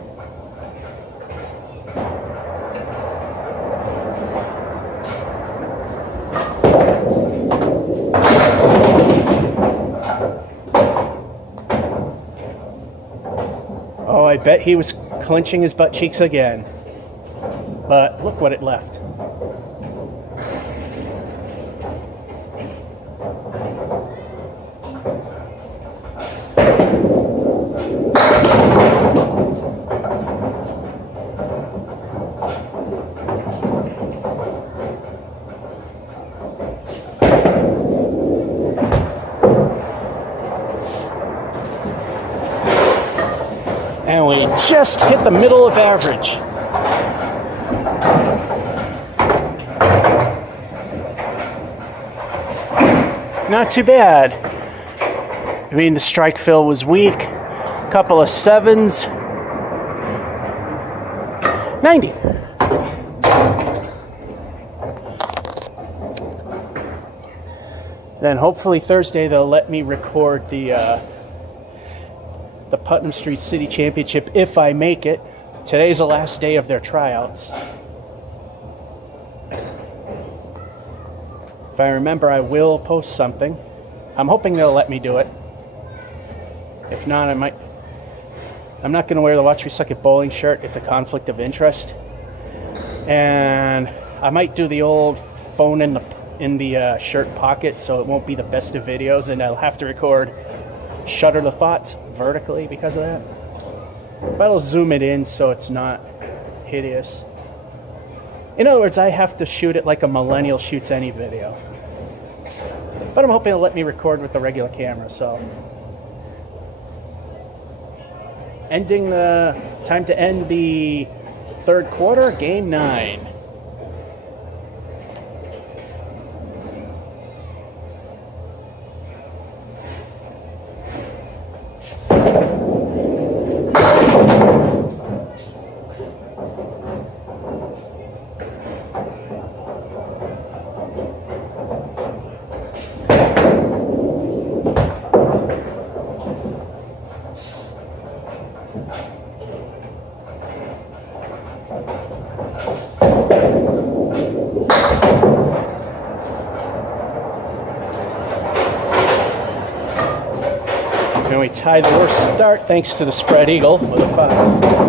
Oh, I bet he was clenching his butt cheeks again. But look what it left. And we just hit the middle of average. Not too bad. I mean, the strike fill was weak. A couple of 7s. 90. Then hopefully Thursday they'll let me record the Putnam Street City Championship if I make it. Today's the last day of their tryouts. If I remember, I will post something. I'm hoping they'll let me do it. If not, I might. I'm not going to wear the Watch Me Suck at Bowling shirt. It's a conflict of interest. And I might do the old phone in the shirt pocket, so it won't be the best of videos, and I'll have to record Shutter the Thoughts vertically because of that. But I'll zoom it in so it's not hideous. In other words, I have to shoot it like a millennial shoots any video. But I'm hoping they'll let me record with the regular camera, so. Time to end the third quarter, game 9. And we tie the worst start thanks to the spread eagle with a 5.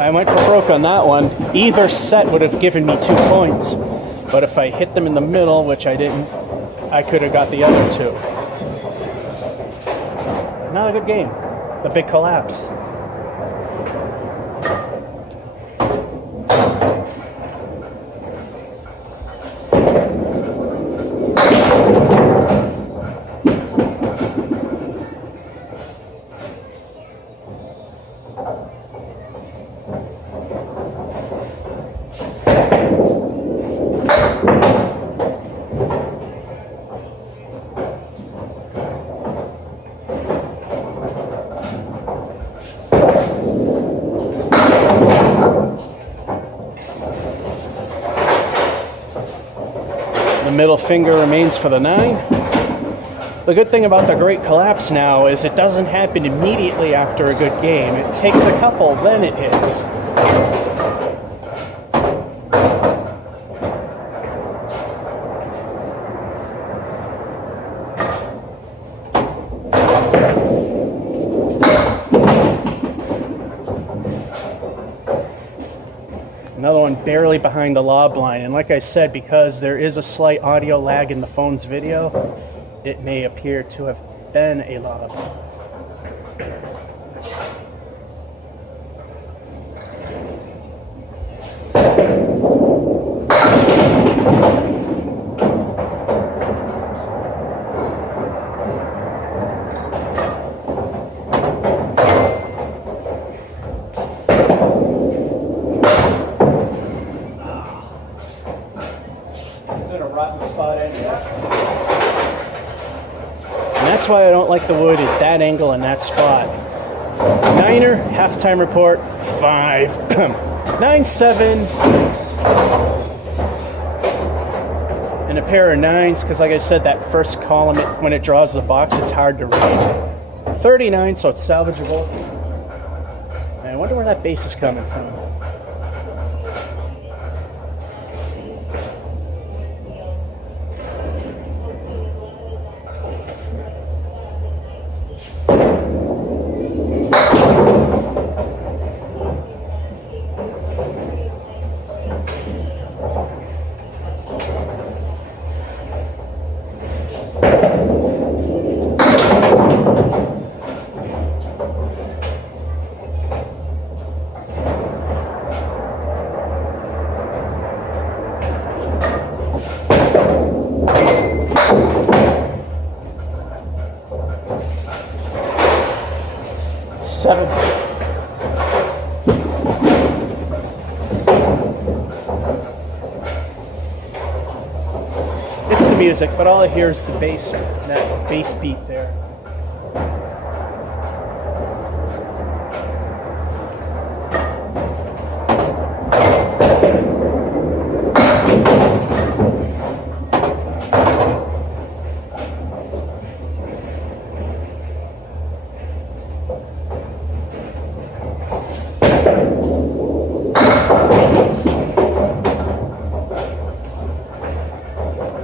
I went for broke on that one. Either set would have given me 2 points, but if I hit them in the middle, which I didn't, I could have got the other 2. Not a good game. The big collapse. The middle finger remains for the 9. The good thing about the Great Collapse now is it doesn't happen immediately after a good game. It takes a couple, then it hits. Another one barely behind the lob line, and like I said, because there is a slight audio lag in the phone's video, it may appear to have been a lob. That's why I don't like the wood at that angle and that spot. 9er, halftime report, 5. 9-7. And a pair of 9s, because like I said, that first column, when it draws the box, it's hard to read. 39, so it's salvageable. And I wonder where that bass is coming from. It's the music, but all I hear is the bass, that bass beat there.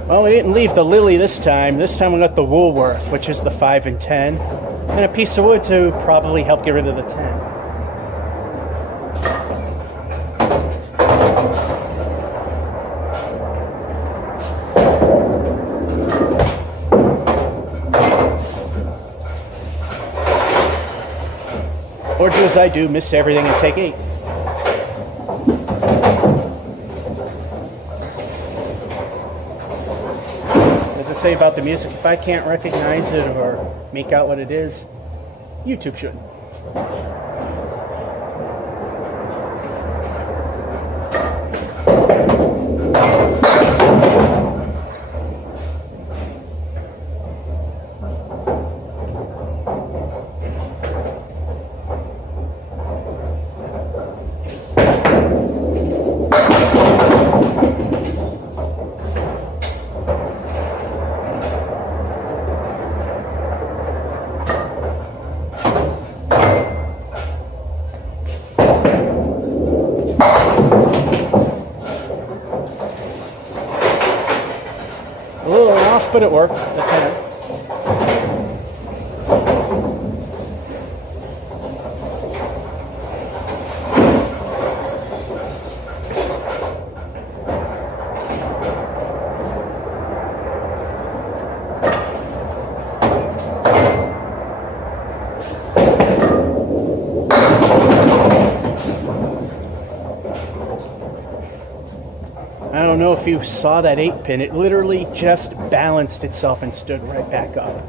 Well, we didn't leave the Lily this time. This time we got the Woolworth, which is the 5 and 10, and a piece of wood to probably help get rid of the 10. Or do as I do, miss everything and take 8. As I say about the music, if I can't recognize it or make out what it is, YouTube shouldn't. A little off, but it worked. The 10. I don't know if you saw that 8 pin. It literally just balanced itself and stood right back up.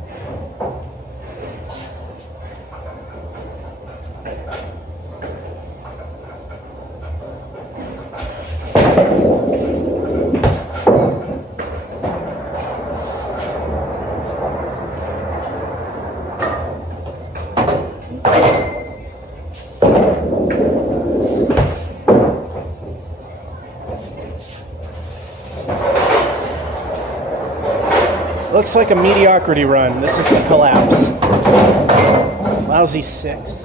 Looks like a mediocrity run. This is the collapse. Lousy 6.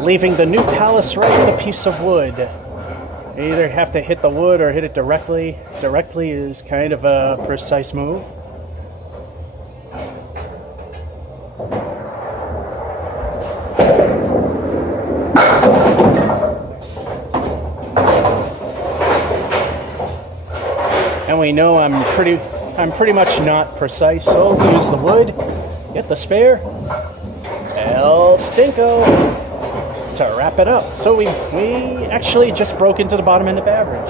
Leaving the new palace right with a piece of wood. You either have to hit the wood or hit it directly. Directly is kind of a precise move. And we know I'm pretty much not precise, so I'll use the wood, get the spare, El Stinko, to wrap it up. So we actually just broke into the bottom end of average.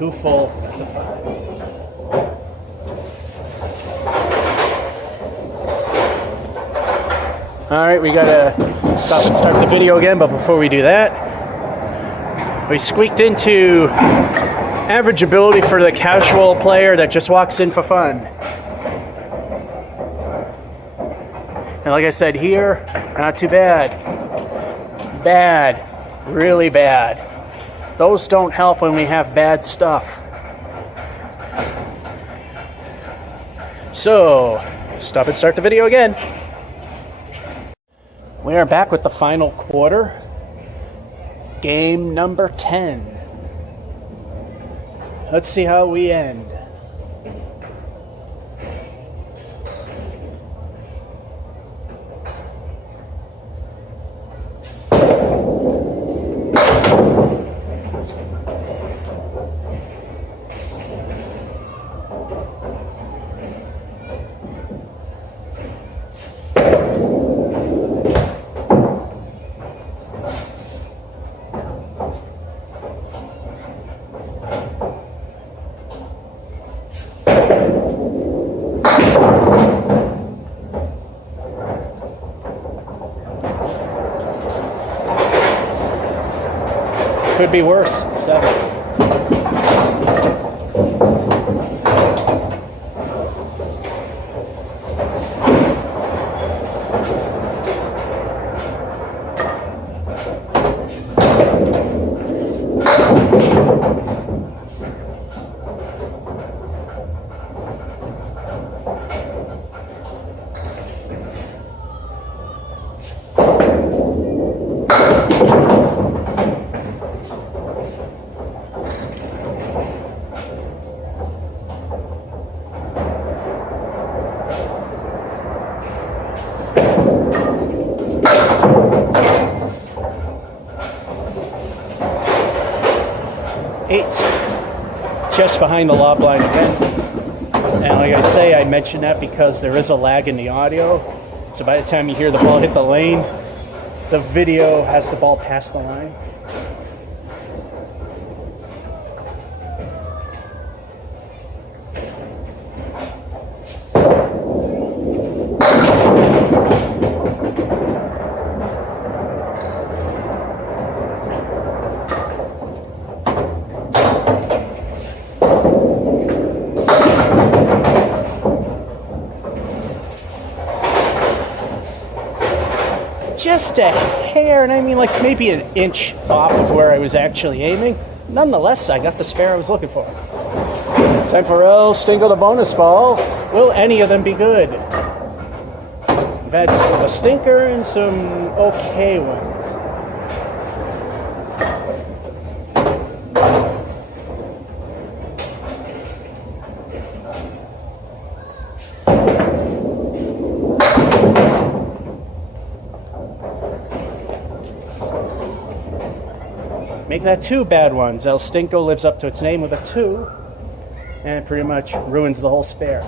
2 full, that's a 5. Alright, we gotta stop and start the video again, but before we do that, we squeaked into average ability for the casual player that just walks in for fun. And like I said here, not too bad. Bad. Really bad. Those don't help when we have bad stuff. So, stop and start the video again. We are back with the final quarter. Game number 10. Let's see how we end. Could be worse. 7. Just behind the lob line again. And like I say, I mention that because there is a lag in the audio. So by the time you hear the ball hit the lane, the video has the ball past the line. Just a hair, and I mean like maybe an inch off of where I was actually aiming. Nonetheless, I got the spare I was looking for. Time for El Stingle the bonus ball. Will any of them be good? We've had a stinker and some okay ones. Make that 2 bad ones. El Stinko lives up to its name with a 2, and it pretty much ruins the whole spare.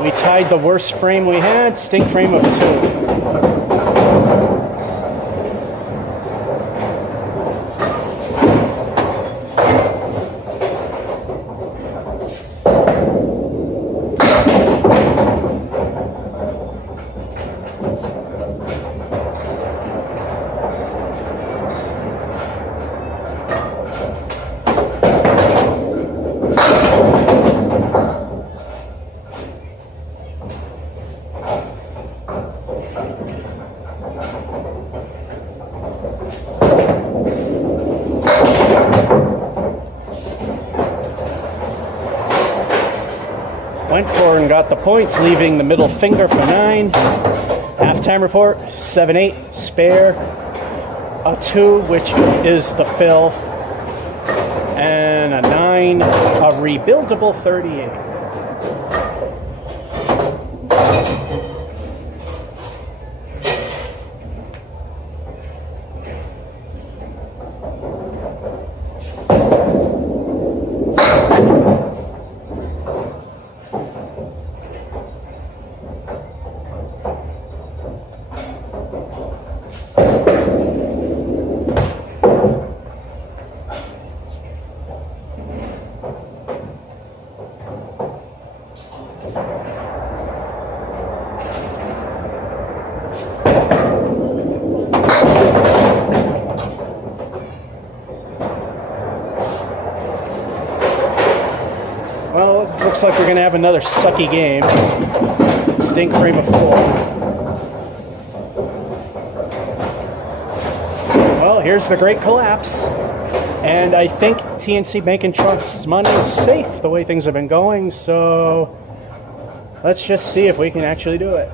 We tied the worst frame we had, stink frame of 2. Went for and got the points, leaving the middle finger for 9. Halftime report, 7-8, spare, a 2, which is the fill, and a 9, a rebuildable 38. looks like we're going to have another sucky game. Stink frame of 4. Well, here's the great collapse. And I think TNC Bank and Trust's money is safe the way things have been going, so let's just see if we can actually do it.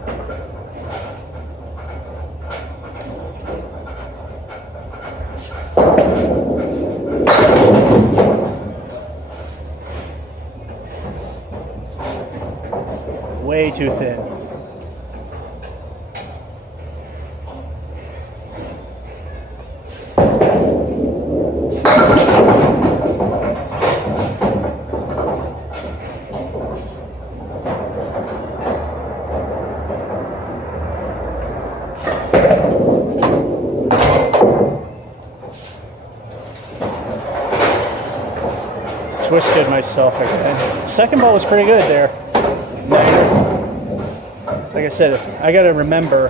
Way too thin. Twisted myself again. Second ball was pretty good there. Like I said, I gotta remember,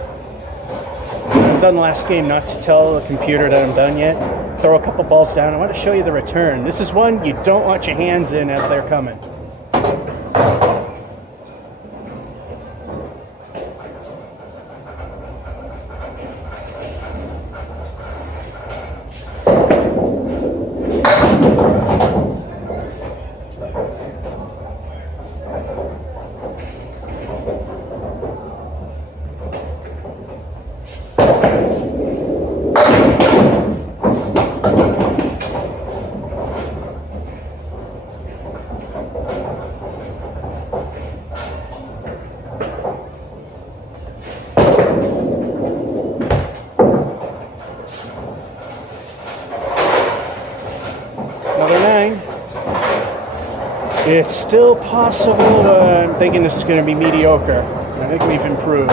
I'm done the last game, not to tell the computer that I'm done yet. Throw a couple balls down. I want to show you the return. This is one you don't want your hands in as they're coming. Another 9. It's still possible, but I'm thinking this is going to be mediocre. I think we've improved.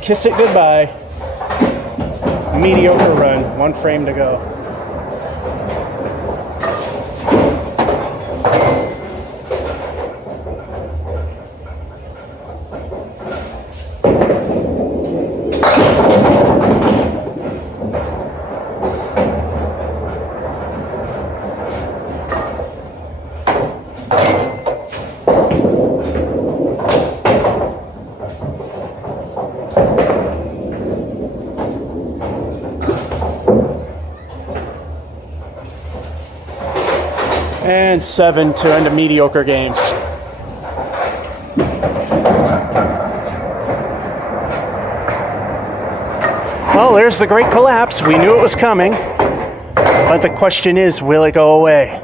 Kiss it goodbye. Mediocre run. 1 frame to go. And 7 to end a mediocre game. Well, there's the great collapse. We knew it was coming. But the question is, will it go away?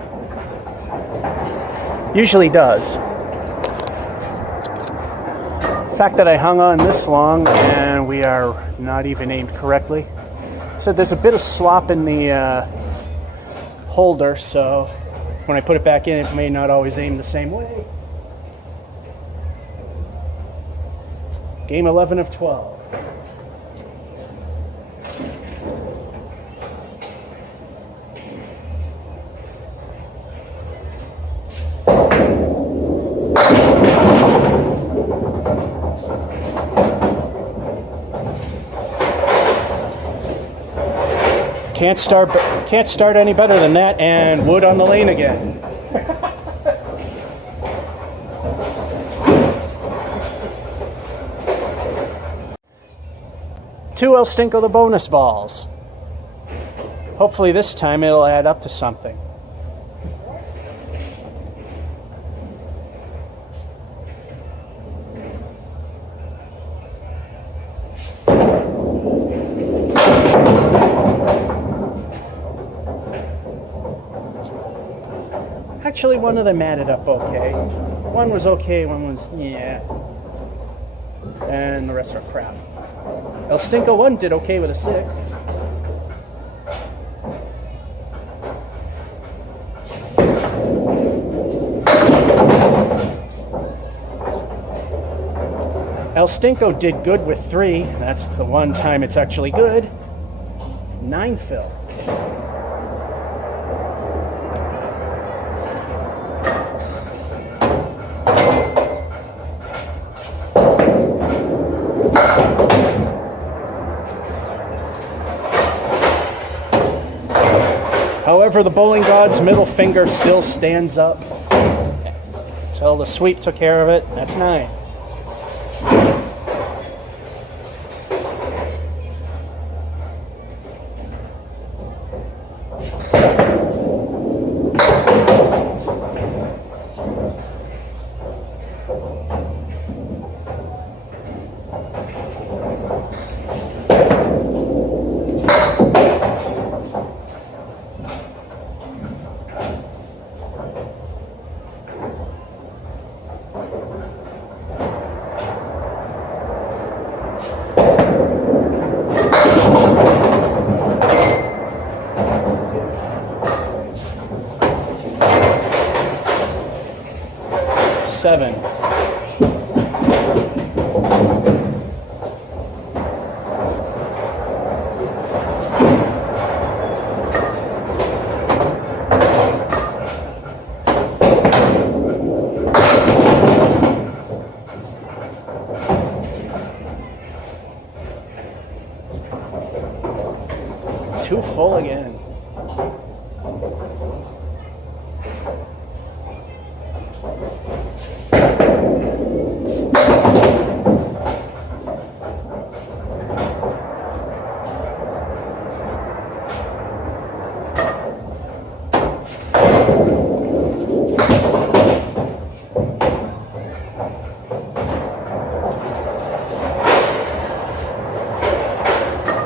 Usually does. The fact that I hung on this long and we are not even aimed correctly. So there's a bit of slop in the holder, so when I put it back in, it may not always aim the same way. Game 11 of 12. Can't start any better than that, and wood on the lane again. Two El Stinko the bonus balls. Hopefully this time it'll add up to something. Actually, one of them added up okay. One was okay, one was, yeah. And the rest are crap. El Stinko 1 did okay with a 6. El Stinko did good with 3. That's the one time it's actually good. 9 fill. However, the bowling god's middle finger still stands up until the sweep took care of it. That's 9. Seven. Too full again.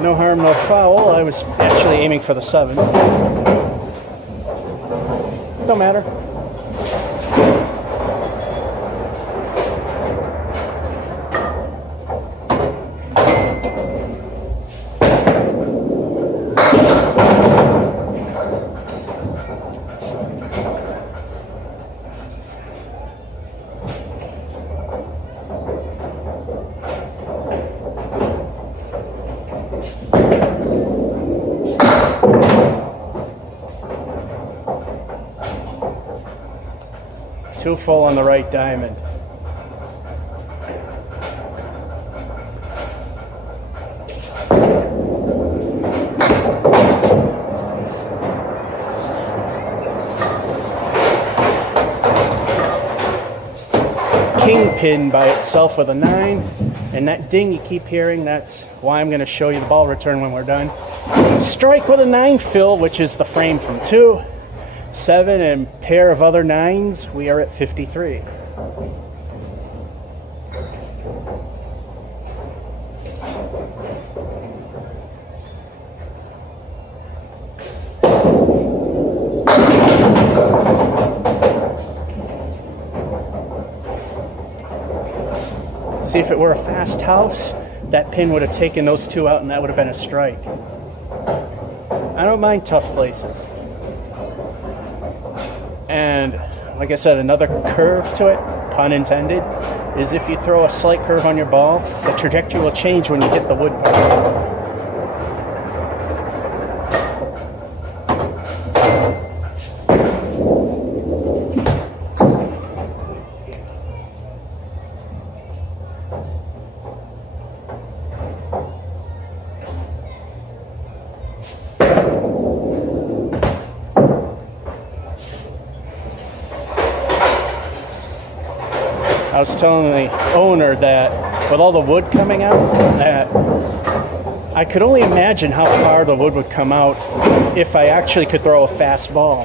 No harm, no foul. I was actually aiming for the 7. Don't matter. Too full on the right diamond. Kingpin by itself with a 9. And that ding you keep hearing, that's why I'm going to show you the ball return when we're done. Strike with a 9 fill, which is the frame from 2. 7 and pair of other 9s, we are at 53. See, if it were a fast house, that pin would have taken those 2 out and that would have been a strike. I don't mind tough places. And like I said, another curve to it, pun intended, is if you throw a slight curve on your ball, the trajectory will change when you hit the wood part. I was telling the owner that with all the wood coming out, that I could only imagine how far the wood would come out if I actually could throw a fast ball.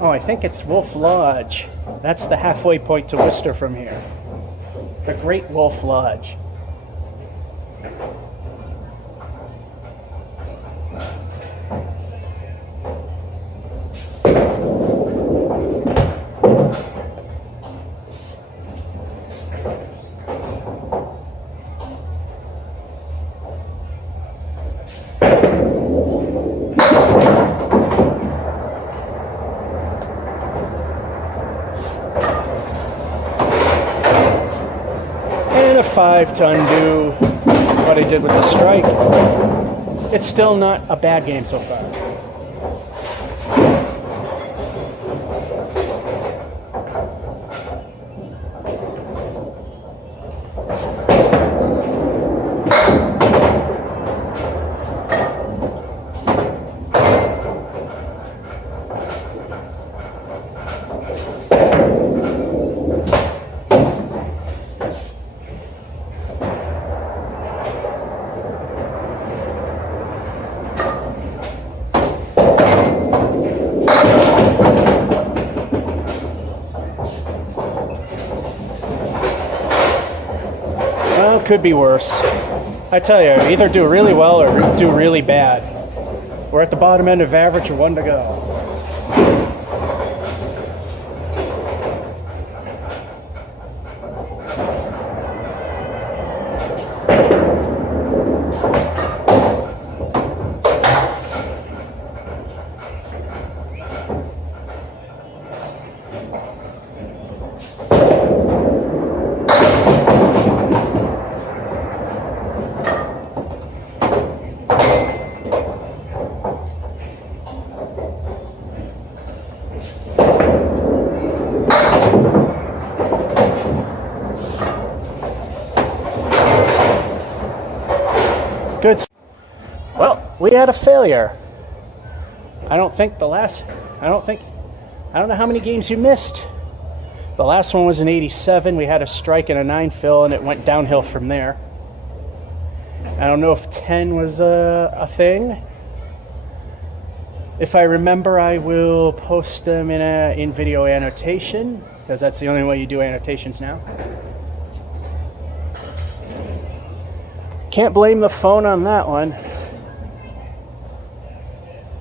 Oh, I think it's Wolf Lodge. That's the halfway point to Worcester from here. The Great Wolf Lodge. A 5-ton do what I did with the strike. It's still not a bad game so far. Could be worse. I tell you, either do really well or do really bad. We're at the bottom end of average, 1 to go. Good. Well, we had a failure. I don't know how many games you missed. The last one was an 87. We had a strike and a 9 fill, and it went downhill from there. I don't know if 10 was a thing. If I remember, I will post them in video annotation, because that's the only way you do annotations now. Can't blame the phone on that one.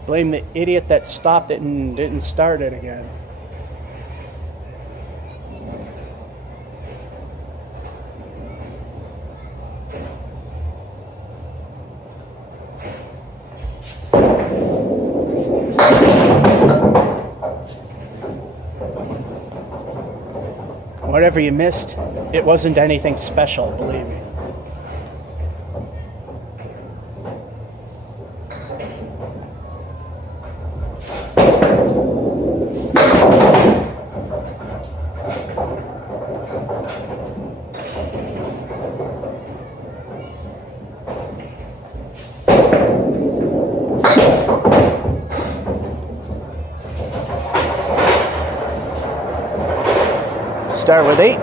Blame the idiot that stopped it and didn't start it again. Whatever you missed, it wasn't anything special, believe me. Start with 8.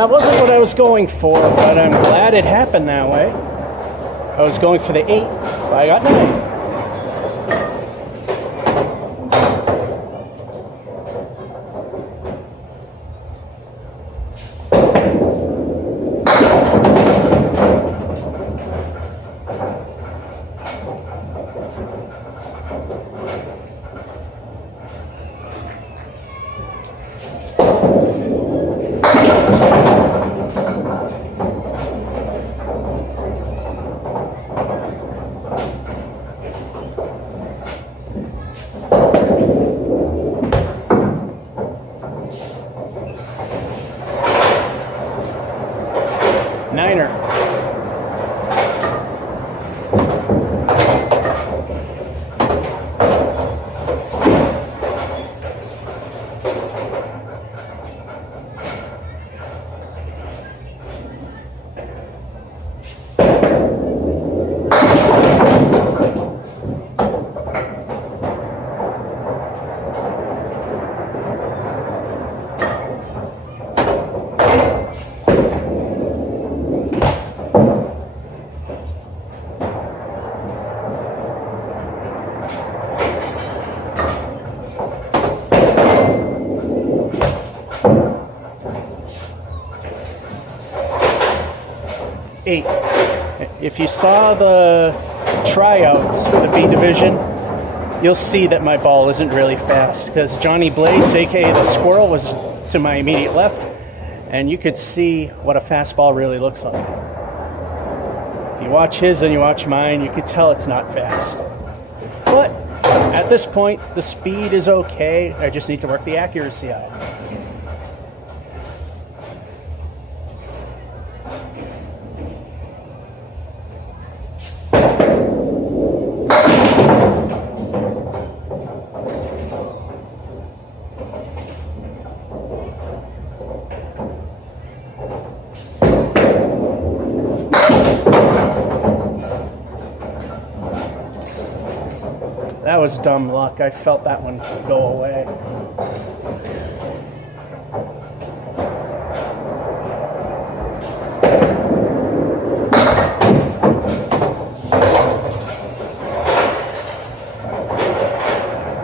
That wasn't what I was going for, but I'm glad it happened that way. I was going for the 8, but I got 9. Niner. If you saw the tryouts for the B division, you'll see that my ball isn't really fast because Johnny Blaze, aka the squirrel, was to my immediate left, and you could see what a fastball really looks like. You watch his and you watch mine, you could tell it's not fast. But at this point, the speed is okay. I just need to work the accuracy out. That was dumb luck. I felt that one go away.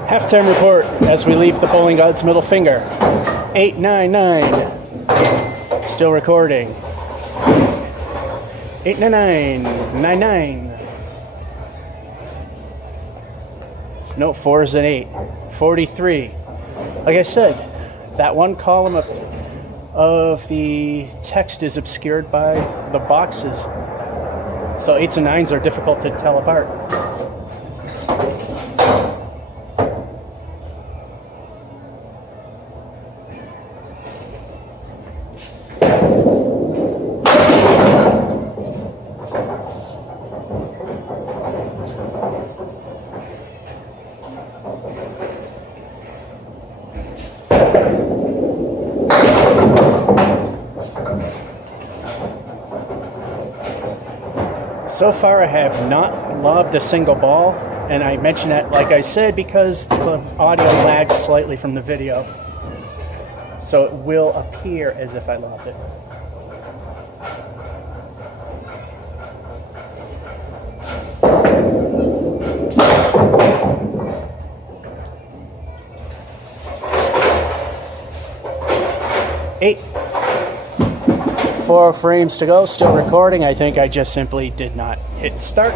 Halftime report as we leave the bowling god's middle finger. 899. Still recording. 899. No, 4 is an 8. 43. Like I said, that one column of the text is obscured by the boxes. So 8s and 9s are difficult to tell apart. So far, I have not lobbed a single ball, and I mention that, like I said, because the audio lags slightly from the video. So it will appear as if I lobbed it. Eight. 4 frames to go, still recording. I think I just simply did not hit start.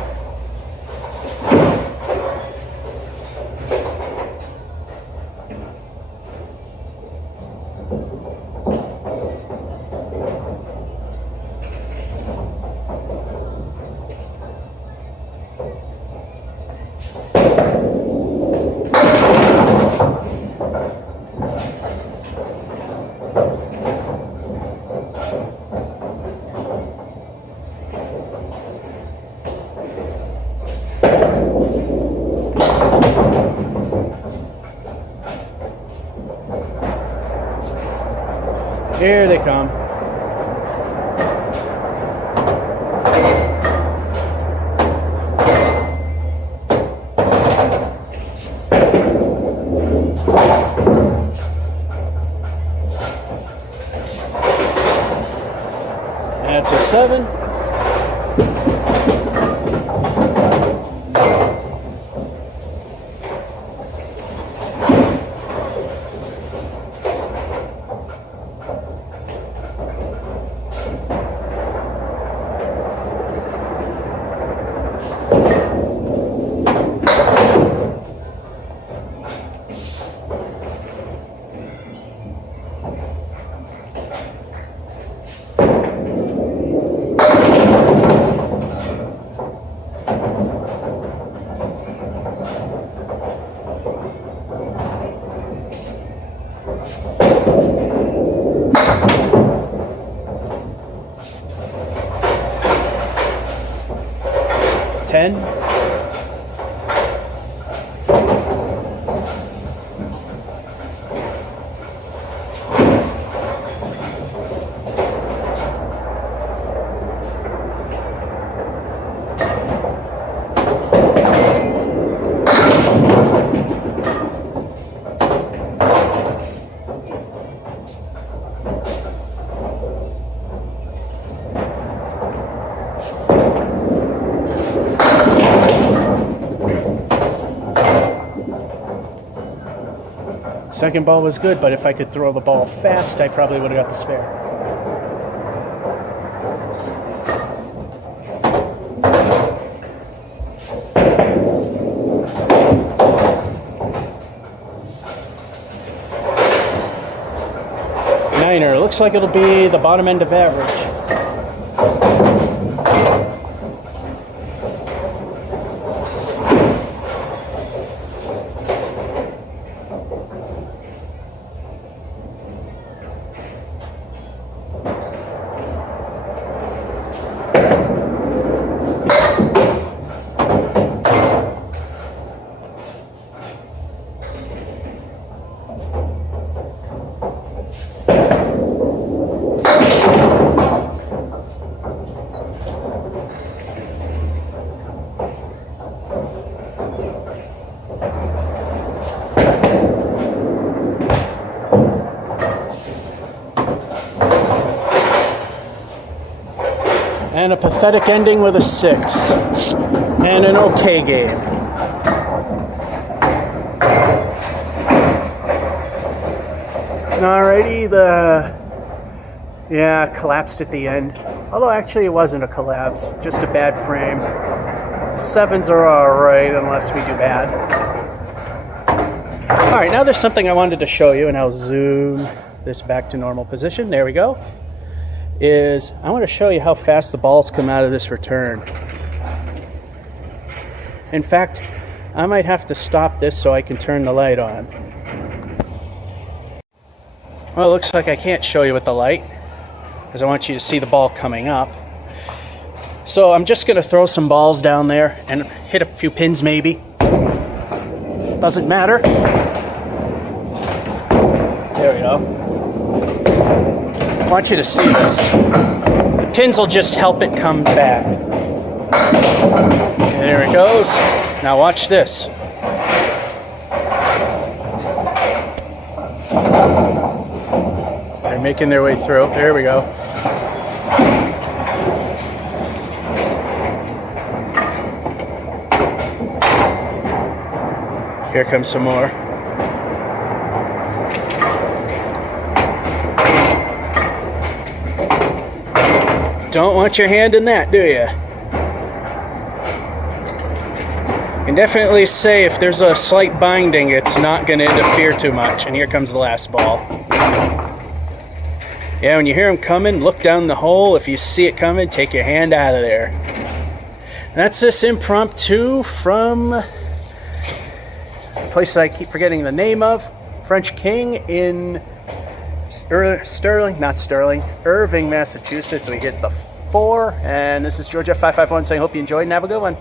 Here they come. That's a 7. Ten. Second ball was good, but if I could throw the ball fast, I probably would have got the spare. Niner. Looks like it'll be the bottom end of average. And a pathetic ending with a 6. And an okay game. Alrighty, collapsed at the end. Although actually it wasn't a collapse, just a bad frame. 7s are alright unless we do bad. Alright, now there's something I wanted to show you, and I'll zoom this back to normal position. There we go. I want to show you how fast the balls come out of this return. In fact, I might have to stop this so I can turn the light on. Well, it looks like I can't show you with the light, because I want you to see the ball coming up. So I'm just going to throw some balls down there and hit a few pins maybe. Doesn't matter. There we go. I want you to see this. The pins will just help it come back. There it goes. Now watch this. They're making their way through. There we go. Here comes some more. Don't want your hand in that, do you? You can definitely say if there's a slight binding, it's not going to interfere too much. And here comes the last ball. Yeah, when you hear them coming, look down the hole. If you see it coming, take your hand out of there. That's this Impromptu from a place I keep forgetting the name of. French King in Erving, Massachusetts. We hit the 4, and this is George F551 saying, hope you enjoyed and have a good one.